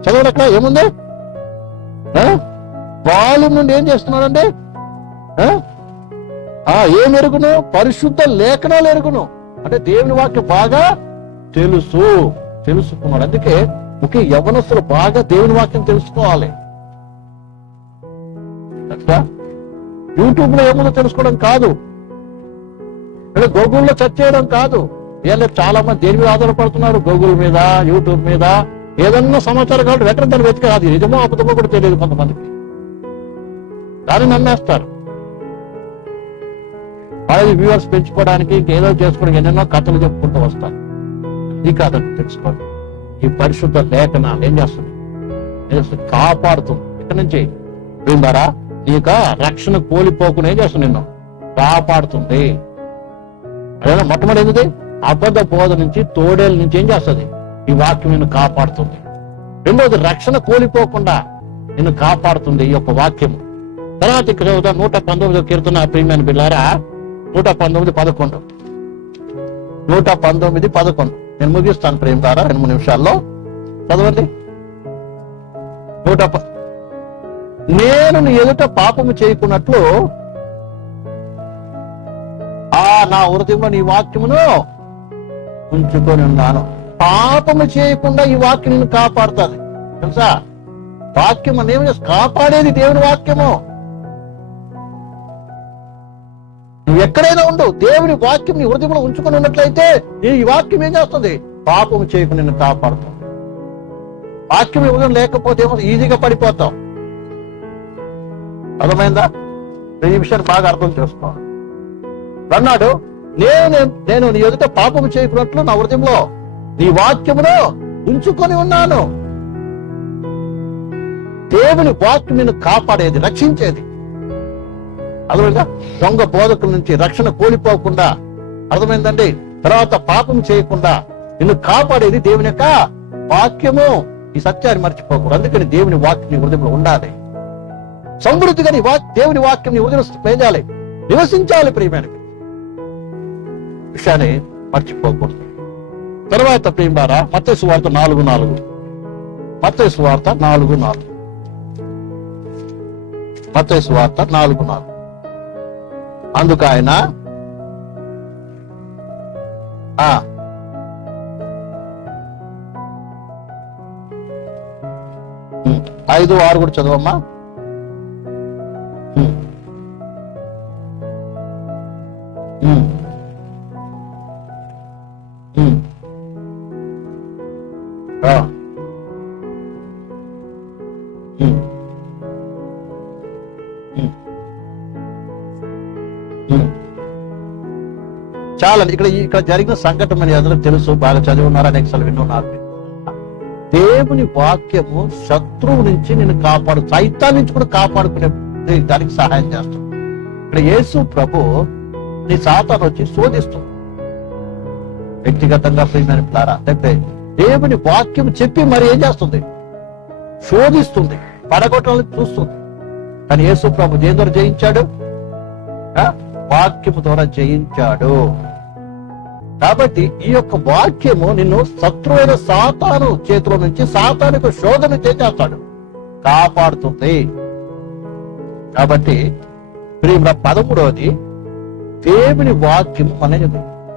చదవడక్కడ ఏముంది? బాల్యం నుండి ఏం చేస్తున్నాడండి? ఏం ఎరుగును? పరిశుద్ధ లేఖనాలు ఎరుగును. అంటే దేవుని వాక్యం బాగా తెలుసుకున్నాడు. అందుకే ముఖ్య యవ్వనస్తులు బాగా దేవుని వాక్యం తెలుసుకోవాలి. యూట్యూబ్ లో ఏముందో తెలుసుకోవడం కాదు, లేదా గూగుల్లో సెర్చ్ చేయడం కాదు. వీళ్ళకి చాలా మంది దేని మీద ఆధారపడుతున్నారు? గూగుల్ మీద, యూట్యూబ్ మీద. ఏదన్నా సమాచారం కాబట్టి వెంటనే దాన్ని వెతికి అది నిజమో అబద్ధమో కూడా తెలియదు కొంతమందికి. దాన్ని నమ్మేస్తారు. వాళ్ళది వ్యూవర్స్ పెంచుకోవడానికి, ఇంకేదో చేసుకోవడానికి ఎన్నెన్నో కథలు చెప్పుకుంటూ వస్తారు. ఈ కథను తెలుసుకోండి. ఈ పరిశుద్ధ లేఖనాలు ఏం చేస్తుంది? కాపాడుతుంది. ఇక్కడ నుంచి ద్వారా నీక రక్షణ కోల్పోకుండా ఏం చేస్తుంది? నిన్ను కాపాడుతుంది. అదే మొట్టమొదటి ఏంటిది? అబద్ధ బోధ నుంచి, తోడేల నుంచి ఏం చేస్తుంది? ఈ వాక్యం నిన్ను కాపాడుతుంది. రెండోది రక్షణ కోల్పోకుండా నిన్ను కాపాడుతుంది ఈ యొక్క వాక్యము. తర్వాత ఇక్కడ 119 కీర్తన ప్రియమైన బిడ్డలారా, 119:11. 119:11 నేను ముగిస్తాను ప్రేమ ద్వారా 2-3 నిమిషాల్లో. చదవండి. నేను నీ ఎదుట పాపము చేయకున్నట్లు నా హృదయంలో నీ వాక్యమును ఉంచుకొని ఉన్నాను. పాపము చేయకుండా ఈ వాక్యం నిన్ను కాపాడుతుంది. తెలుసా? వాక్యం అనేవి కాపాడేది దేవుని వాక్యము. నువ్వు ఎక్కడైనా ఉండు, దేవుని వాక్యం నీ హృదయంలో ఉంచుకొని ఉన్నట్లయితే ఈ వాక్యం ఏం చేస్తుంది? పాపము చేయకుండా నిన్ను కాపాడుతుంది. వాక్యం హృదయం లేకపోతే ఏమో ఈజీగా పడిపోతాం. అర్థమైందా? ఈ విషయాన్ని బాగా అర్థం చేసుకోవాలి. అన్నాడు, నేను నీ ఎదుట పాపము చేయకున్నట్లు నా హృదయంలో నీ వాక్యమును ఉంచుకొని ఉన్నాను. దేవుని వాక్యం నిన్ను కాపాడేది, రక్షించేది. అర్థమైందా? దొంగ బోధకుల నుంచి రక్షణ కోల్పోకుండా, అర్థమైందండి, తర్వాత పాపం చేయకుండా నిన్ను కాపాడేది దేవుని యొక్క వాక్యము. ఈ సత్యాన్ని మర్చిపోకూడదు. అందుకని దేవుని వాక్యం నీ హృదయంలో ఉండాలి. సమృద్ధిగా దేవుని వాక్యం నీ హృదయంలో పేదాలి, నివసించాలి. ప్రియమైన విషయాన్ని మర్చిపోకూడదు. తర్వాత ప్రియమారా మత్తయి సువార్త 4:4. మత్తయి సువార్త 4:4. మత్తయి సువార్త 4:4. అందుకు ఆయన 5:6 కూడా చదవమ్మా. చాలా ఇక్కడ జరిగిన సంఘటన అని అందరూ తెలుసు, బాగా చదివి ఉన్నారు, అనేక విన్నారు. దేవుని వాక్యము శత్రువు నుంచి నేను సైతాన్ నుంచి కూడా కాపాడుకునే దానికి సహాయం చేస్తుంది. ఇక్కడ యేసు ప్రభు నీ సాతాను వచ్చి శోధిస్తుంది. వ్యక్తిగతంగా ప్రియమైన పిల్లారా, అంటే దేవుని వాక్యం చెప్పి మరి ఏం చేస్తుంది? శోధిస్తుంది, పడగొట్టాలని చూస్తుంది. కానీ యేసు ప్రభు దేని ద్వారా జయించాడు? వాక్యము ద్వారా జయించాడు. కాబట్టి ఈ యొక్క వాక్యము నిన్ను శత్రువైన సాతాను చేతిలో నుంచి, సాతానుకు శోధన చేస్తాడు, కాపాడుతుంది. కాబట్టి ప్రియమైన 13వది, దేవుని వాక్యం అనేది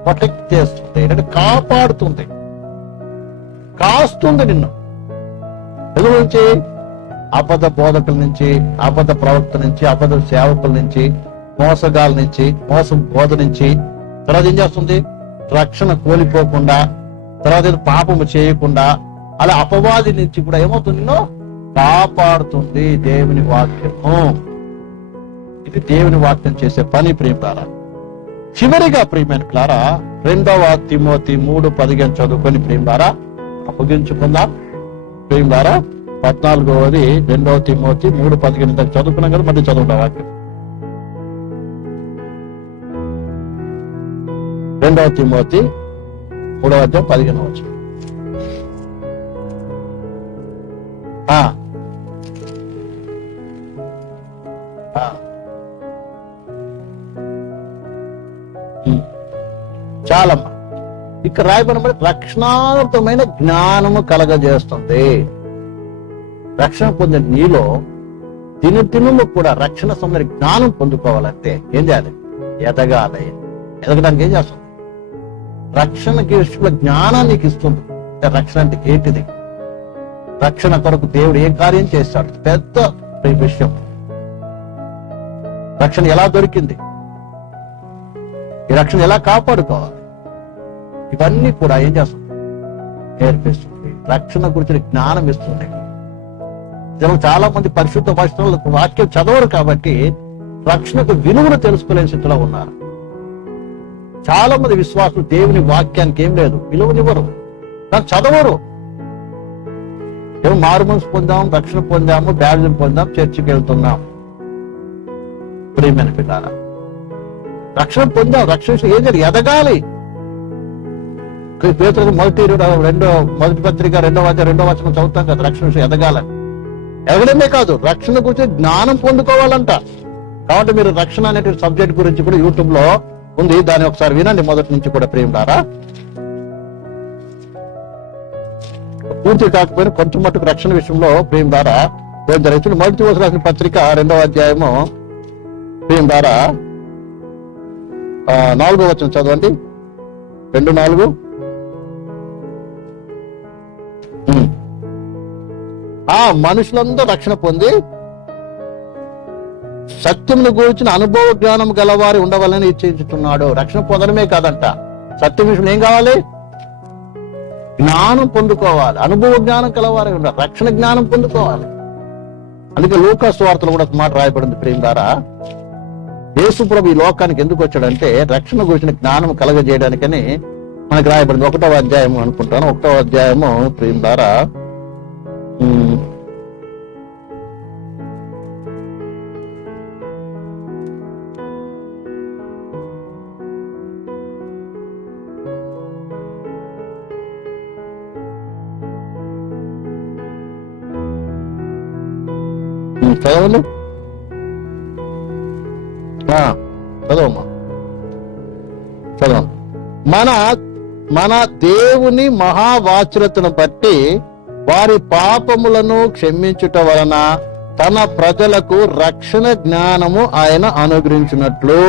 ప్రొటెక్ట్ చేస్తుంది, అంటే కాపాడుతుంది, కాస్తుంది నిన్ను. ఎందుకు నుంచి? అబద్ధ బోధకుల నుంచి, అబద్ధ ప్రవక్త నుంచి, అబద్ధ సేవకుల నుంచి, మోసగాల నుంచి, మోసం బోధ నుంచి. తర్వాత ఏం చేస్తుంది? రక్షణ కోల్పోకుండా, తర్వాత పాపము చేయకుండా, అలా అపవాది నుంచి కూడా ఏమవుతుంది? నిన్ను కాపాడుతుంది దేవుని వాక్యము. ఇది దేవుని వాక్యం చేసే పని ప్రియమైన. చివరిగా ప్రియమైన క్లారా 2వ తిమోతి 3:15 చదువుకొని ప్రియమైన ముగించుకుందాం. ప్రియమైన 14వది 2వ తిమోతి 3:15 చదువుకున్నాం కదా, మళ్ళీ చదువుతా వాక్యం. 2 తిమోతి 3:15. చాలమ్మా. ఇక్కడ రాయబడిన రక్షణార్థమైన జ్ఞానము కలగజేస్తుంది. రక్షణ పొందిన నీలో దినదినము కూడా రక్షణ సంబంధించిన జ్ఞానం పొందుకోవాలంటే ఏం చేయాలి? ఎదగాలి. ఎదగడానికి ఏం చేస్తుంది? రక్షణకి విషయంలో జ్ఞానాన్ని నీకు ఇస్తుంది. రక్షణ అంటే ఏంటిది? రక్షణ కొరకు దేవుడు ఏ కార్యం చేస్తాడు? పెద్ద విషయం. రక్షణ ఎలా దొరికింది? ఈ రక్షణ ఎలా కాపాడుకోవాలి? ఇవన్నీ కూడా ఏం చేస్తుంది? నేర్పిస్తుంది. రక్షణ గురించిన జ్ఞానం ఇస్తుంది. చాలా మంది పరిశుద్ధ వచనాలకు వాక్యం చదవరు కాబట్టి రక్షణకు విలువను తెలుసుకోలేని స్థితిలో ఉన్నారు. చాలా మంది విశ్వాసులు దేవుని వాక్యానికి ఏం లేదు, విలువనివ్వరు, దాన్ని చదవరు. ఏమో మారు మనసు పొందాం, రక్షణ పొందాము, బ్యాప్టిజం పొందాం, చర్చికి వెళ్తున్నాం. ప్రియమైన పిల్లారా, రక్షణ పొందాం, రక్షణ ఏం జరిగి ఎదగాలి. పేతురు మొదటి పత్రిక 2వ వచనం చదువుతాం కదా, రక్షణ విషయం ఎదగాలని. ఎదగడమే కాదు, రక్షణ గురించి జ్ఞానం పొందుకోవాలంట. కాబట్టి మీరు రక్షణ అనే సబ్జెక్ట్ గురించి కూడా యూట్యూబ్ లో ఉంది, దాన్ని ఒకసారి వినండి మొదటి నుంచి కూడా. ప్రియులారా, పూర్తి కాకపోయినా కొంచెం మట్టుకు రక్షణ విషయంలో ప్రియులారా జరుగుతుంది. మొదటి రోజు రాసిన పత్రిక 2వ అధ్యాయము ప్రియులారా 4వ వచనం చదవండి. 2:4. మనుషులందరూ రక్షణ పొంది సత్యమును గురించిన అనుభవ జ్ఞానం గలవారి ఉండవాలని ఇచ్చించుతున్నాడు. రక్షణ పొందడమే కాదంట, సత్యం విషయం ఏం కావాలి? జ్ఞానం పొందుకోవాలి. అనుభవ జ్ఞానం కలవారి ఉండాలి, రక్షణ జ్ఞానం పొందుకోవాలి. అందుకే లూకా సువార్తలో కూడా ఒక మాట రాయబడింది ప్రియులారా. యేసు ప్రభు ఈ లోకానికి ఎందుకు వచ్చాడంటే రక్షణ గురించిన జ్ఞానం కలగజేయడానికని మనకు రాయబడింది. 1వ అధ్యాయము అనుకుంటాను. 1వ అధ్యాయము ప్రియులారా 1 మన దేవుని మహావాచ్యతను బట్టి వారి పాపములను క్షమించుట వలన తన ప్రజలకు రక్షణ జ్ఞానము ఆయన అనుగ్రహించినట్లు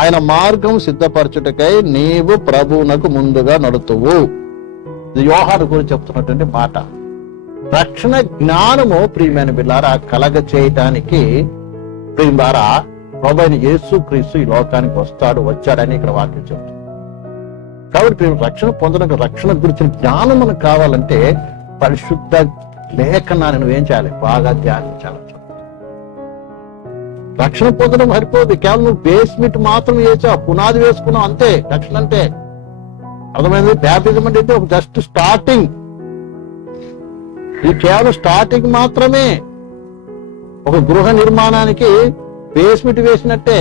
ఆయన మార్గం సిద్ధపరచుటకై నీవు ప్రభువునకు ముందుగా నడుతువు. ఇది యోహాను గురించి చెప్తున్నటువంటి మాట. రక్షణ జ్ఞానము ప్రియమైన బిడ్డలారా కలగ చేయటానికి ప్రియులారా ప్రభువైన యేసు క్రీస్తు ఈ లోకానికి వచ్చాడని ఇక్కడ వాక్యం చెప్తుంది. కాబట్టి రక్షణ పొందడానికి రక్షణ గురించిన జ్ఞానం మనకు కావాలంటే పరిశుద్ధ లేఖనాన్ని నువ్వేం చేయాలి? బాగా ధ్యానించాలి. రక్షణ పొందడం సరిపోదు, కేవలం నువ్వు బేస్మెంట్ మాత్రం వేసావు, పునాది వేసుకున్నావు అంతే. రక్షణ అంటే అర్థమైంది. బ్యాప్టిజం అంటే ఒక జస్ట్ స్టార్టింగ్. ఇది కేవలం స్టార్టింగ్ మాత్రమే. ఒక గృహ నిర్మాణానికి బేస్మెంట్ వేసినట్టే.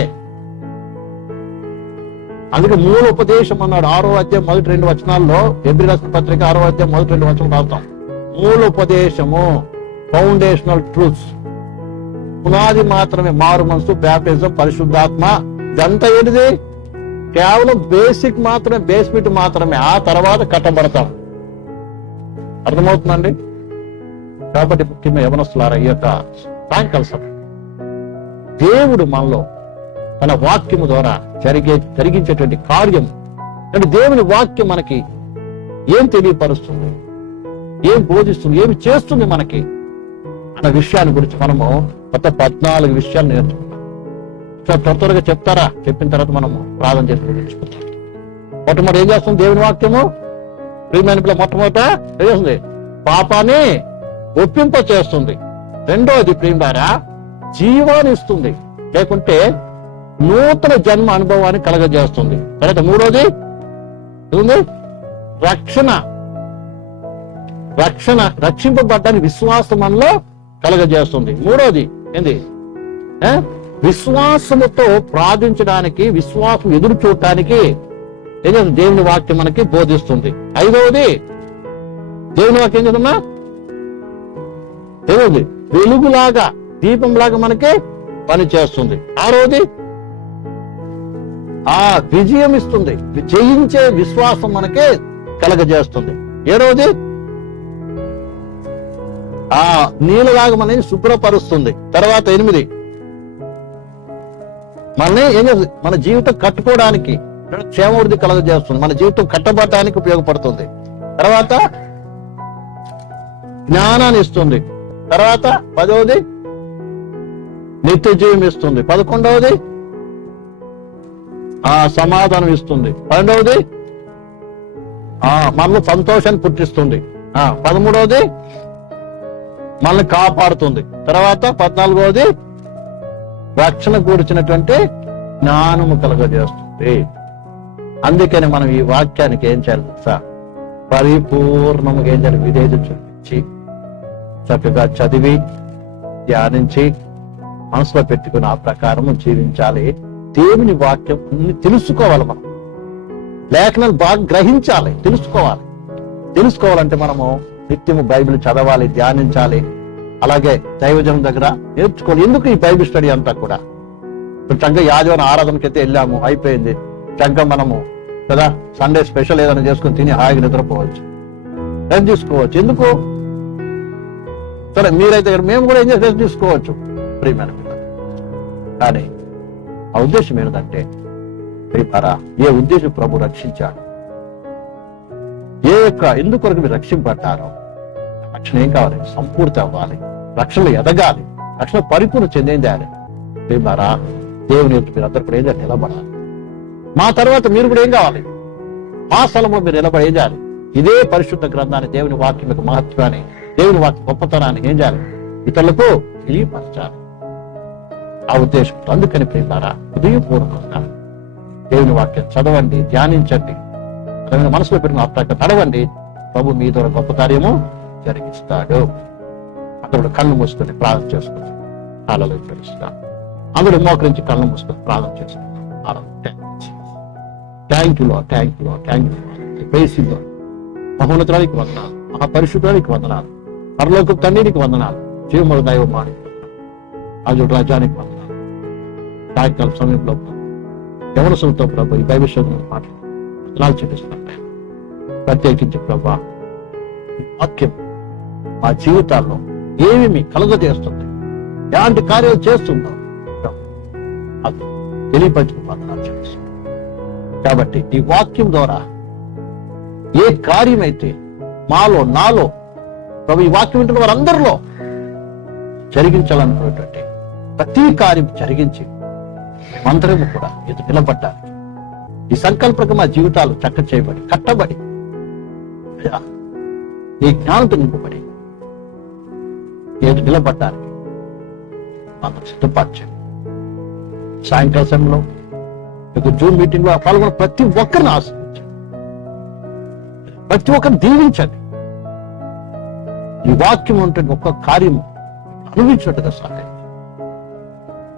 అందుకే మూల ఉపదేశం అన్నాడు 6వ అధ్యాయం మొదటి 2 వచనాల్లో. ఎబ్రీ రాసిన పత్రిక 6వ అధ్యాయం మొదటి 2 వచనం రాస్తాం. మూల ఉపదేశము, ఫౌండేషనల్ ట్రూత్స్. పునాది మాత్రమే. మారు మనసు, బ్యాప్టిజం, పరిశుద్ధాత్మ, ఇదంతా ఏంటిది? కేవలం బేసిక్ మాత్రమే, బేస్మెంట్ మాత్రమే. ఆ తర్వాత కట్టబడతాం. అర్థమవుతుందండి? కాబట్టి ముఖ్యంగా యవనస్తులారా, ఈ యొక్క సాయంకాల సమయం దేవుడు మనలో తన వాక్యము ద్వారా జరిగించేటువంటి కార్యం అంటే దేవుని వాక్యం మనకి ఏం తెలియపరుస్తుంది, ఏం బోధిస్తుంది, ఏమి చేస్తుంది మనకి అన్న విషయాన్ని గురించి మనము కొత్త 14 విషయాలు నేర్చుకున్నాం. త్వరగా చెప్తారా? చెప్పిన తర్వాత మనము ప్రార్థన చేసి నేర్చుకుంటాం. మొట్టమొదటి ఏం చేస్తుంది దేవుని వాక్యము? ప్రియమైన పిల్ల మొట్టమొదట ఏం చేస్తుంది? పాపాన్ని ఒప్పింప చేస్తుంది. రెండోది ప్రియులారా జీవాన్ని ఇస్తుంది, లేకుంటే నూతన జన్మ అనుభవాన్ని కలగజేస్తుంది. తర్వాత మూడోది రక్షింపబడ్డానికి విశ్వాసం మనలో కలగజేస్తుంది. మూడోది ఏంది? విశ్వాసముతో ప్రార్థించడానికి, విశ్వాసం ఎదురు చూడటానికి ఏం చేస్తుంది? దేవుని వాక్యం మనకి బోధిస్తుంది. ఐదవది దేవుని వాక్యం ఏం చేస్తుందా? ఏమవుతుంది? వెలుగులాగా, దీపంలాగా మనకి పని చేస్తుంది. ఆరవది విజయం ఇస్తుంది, జయించే విశ్వాసం మనకి కలగజేస్తుంది. ఏడవది నీళ్ళలాగా మనని శుభ్రపరుస్తుంది. తర్వాత 8 మనల్ని ఏం చేస్తుంది? మన జీవితం కట్టుకోవడానికి క్షేమవృద్ధి కలగజేస్తుంది, మన జీవితం కట్టబడటానికి ఉపయోగపడుతుంది. తర్వాత జ్ఞానాన్ని ఇస్తుంది. తర్వాత 10వది నిత్య జీవం ఇస్తుంది. 11వది సమాధానం ఇస్తుంది. 12వది మనలో సంతోషాన్ని పుట్టిస్తుంది. 13వది మనల్ని కాపాడుతుంది. తర్వాత 14వది రక్షణ కూర్చున్నటువంటి జ్ఞానము కలగజేస్తుంది. అందుకని మనం ఈ వాక్యానికి ఏం చేయాలి సార్? పరిపూర్ణముగా ఏం చేయాలి? విధేయత చూపించి చక్కగా చదివి ధ్యానించి మనసులో పెట్టుకుని ఆ ప్రకారము జీవించాలి. దేవుని వాక్యం తెలుసుకోవాలి. మనం లేఖనాలు బాగా గ్రహించాలి, తెలుసుకోవాలంటే మనము నిత్యము బైబిల్ చదవాలి, ధ్యానించాలి. అలాగే దైవజనం దగ్గర నేర్చుకోవాలి. ఎందుకు ఈ బైబిల్ స్టడీ అంతా కూడా? చక్కగా యాజవన ఆరాధనకి అయితే వెళ్ళాము, అయిపోయింది. చక్కగా మనము కదా సండే స్పెషల్ ఏదైనా చేసుకుని తిని హాయిగా నిద్రపోవచ్చు, రెస్ట్ తీసుకోవచ్చు. ఎందుకు? సరే మీరైతే మేము కూడా ఏం చేసి రెస్ట్ తీసుకోవచ్చు ప్రియమైన పిల్లలు. కానీ ఆ ఉద్దేశం ఏంటంటే ప్రియమారా, ఏ ఉద్దేశం ప్రభు రక్షించాడు, ఎందుకొరకు మీరు రక్షింపడ్డారో, రక్షణ ఏం కావాలి? సంపూర్తి అవ్వాలి, రక్షణలో ఎదగాలి, రక్షణ పరిపూర్ణ చెందేయాలి. ప్రియమారా, దేవుని యొక్క మీరు అందరు కూడా ఏం చేయాలి? నిలబడాలి. మా తర్వాత మీరు కూడా ఏం కావాలి? మా స్థలంలో మీరు నిలబడి ఏం చేయాలి? ఇదే పరిశుద్ధ గ్రంథాన్ని, దేవుని వాక్యం యొక్క మహత్వాన్ని, దేవుని వాక్య గొప్పతనాన్ని ఏం చేయాలి? ఇతరులకు తెలియపరచాలి. ఆ ఉద్దేశం. అందుకని ప్రియమారా, హృదయపూర్వకంగా దేవుని వాక్యం చదవండి, ధ్యానించండి, మనసులో పెట్టిన అర్థంగా నడవండి. ప్రభు మీ ద్వారా గొప్ప కార్యము జరిగిస్తాడు. అతడు కళ్ళు మూసుకొని ప్రార్థన చేసుకుంటాడు. అలా తెలుస్తాడు. అందులో మోకరించి కళ్ళు మూసుకొని ప్రార్థన చేసుకుంటాడు. Thank you lord, thank you lord, thank you lord. Praise you lord. మహోన్నతానికి వందనాలు, మహాపరిశుద్ధానికి వందనాలు, పరలోక తండ్రికి వందనాలు, జీవముల దైవమానికి రాజు రాజానికి వందనాలు. సాయంకాల సమయంలో యవనసులతో ప్రభు ఈ బైబిల్ మాట్లాడు చూపిస్తున్నాను. ప్రత్యేకించి ప్రభా, ఈ వాక్యం మా జీవితాల్లో ఏమి కలుగజేస్తుంది, ఎలాంటి కార్యాలు చేస్తుందో అది తెలియపరిచిన వందనాలు చూపిస్తున్నాను. కాబట్టి ఈ వాక్యం ద్వారా ఏ కార్యమైతే మాలో నాలో ప్రభు ఈ వాక్యం వింటున్న వారందరిలో జరిగించాలనుకున్నటువంటి ప్రతి కార్యం జరిగించి మేమందరము కూడా ఎదురు నిలబడ్డానికి, ఈ సంకల్పంగా మా జీవితాలు చక్క చేయబడి కట్టబడి ఈ జ్ఞానంతో నింపబడి ఎదురు నిలబడ్డానికి మనం సిద్ధపరచండి. సాయంకాల సమయంలో జూమ్ మీటింగ్ లో పాల్గొన్న ప్రతి ఒక్కరిని ఆశ్రయించండి, ప్రతి ఒక్కరిని దీవించండి. ఈ వాక్యం ఉంటుంది ఒక్క కార్యం అనుభవించినట్టుగా సహాయం.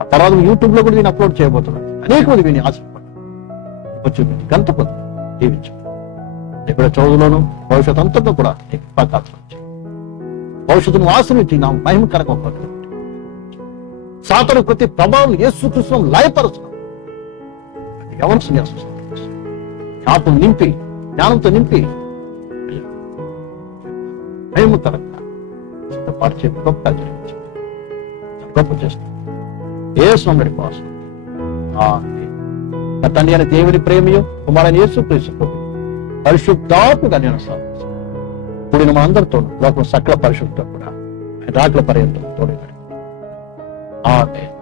ఆ తర్వాత యూట్యూబ్ లో కూడా దీన్ని అప్లోడ్ చేయబోతున్నాను. అనేక మంది దీన్ని ఆశపడ్డారు. చూపించి గంట పొంది జీవించండి. ఇక్కడ చదువులోను భవిష్యత్ అంతటా కూడా నీకు ప్రకాశం భవిష్యత్తును ఆశ్రయించి నా మహిమకరంగా సాతాను ప్రతి ప్రభావం యేసుక్రీస్తును లయపరుస్తున్నాం. ఎవరు జ్ఞాపం నింపి, జ్ఞానంతో నింపి మహిమకరంగా సిద్ధపరిచే గొప్ప గొప్ప చేస్తుంది. యేసు కోసం తండ్రి అయిన దేవుని ప్రేమయు కుమారుని యేసుక్రీస్తు పరిశుద్ధాత్మగా నేను సాధిస్తాను. కూడిన మనందరితో లోకం సకల పరిశుద్ధ కూడా రాకల పర్యంతం తోడు. ఆమేన్.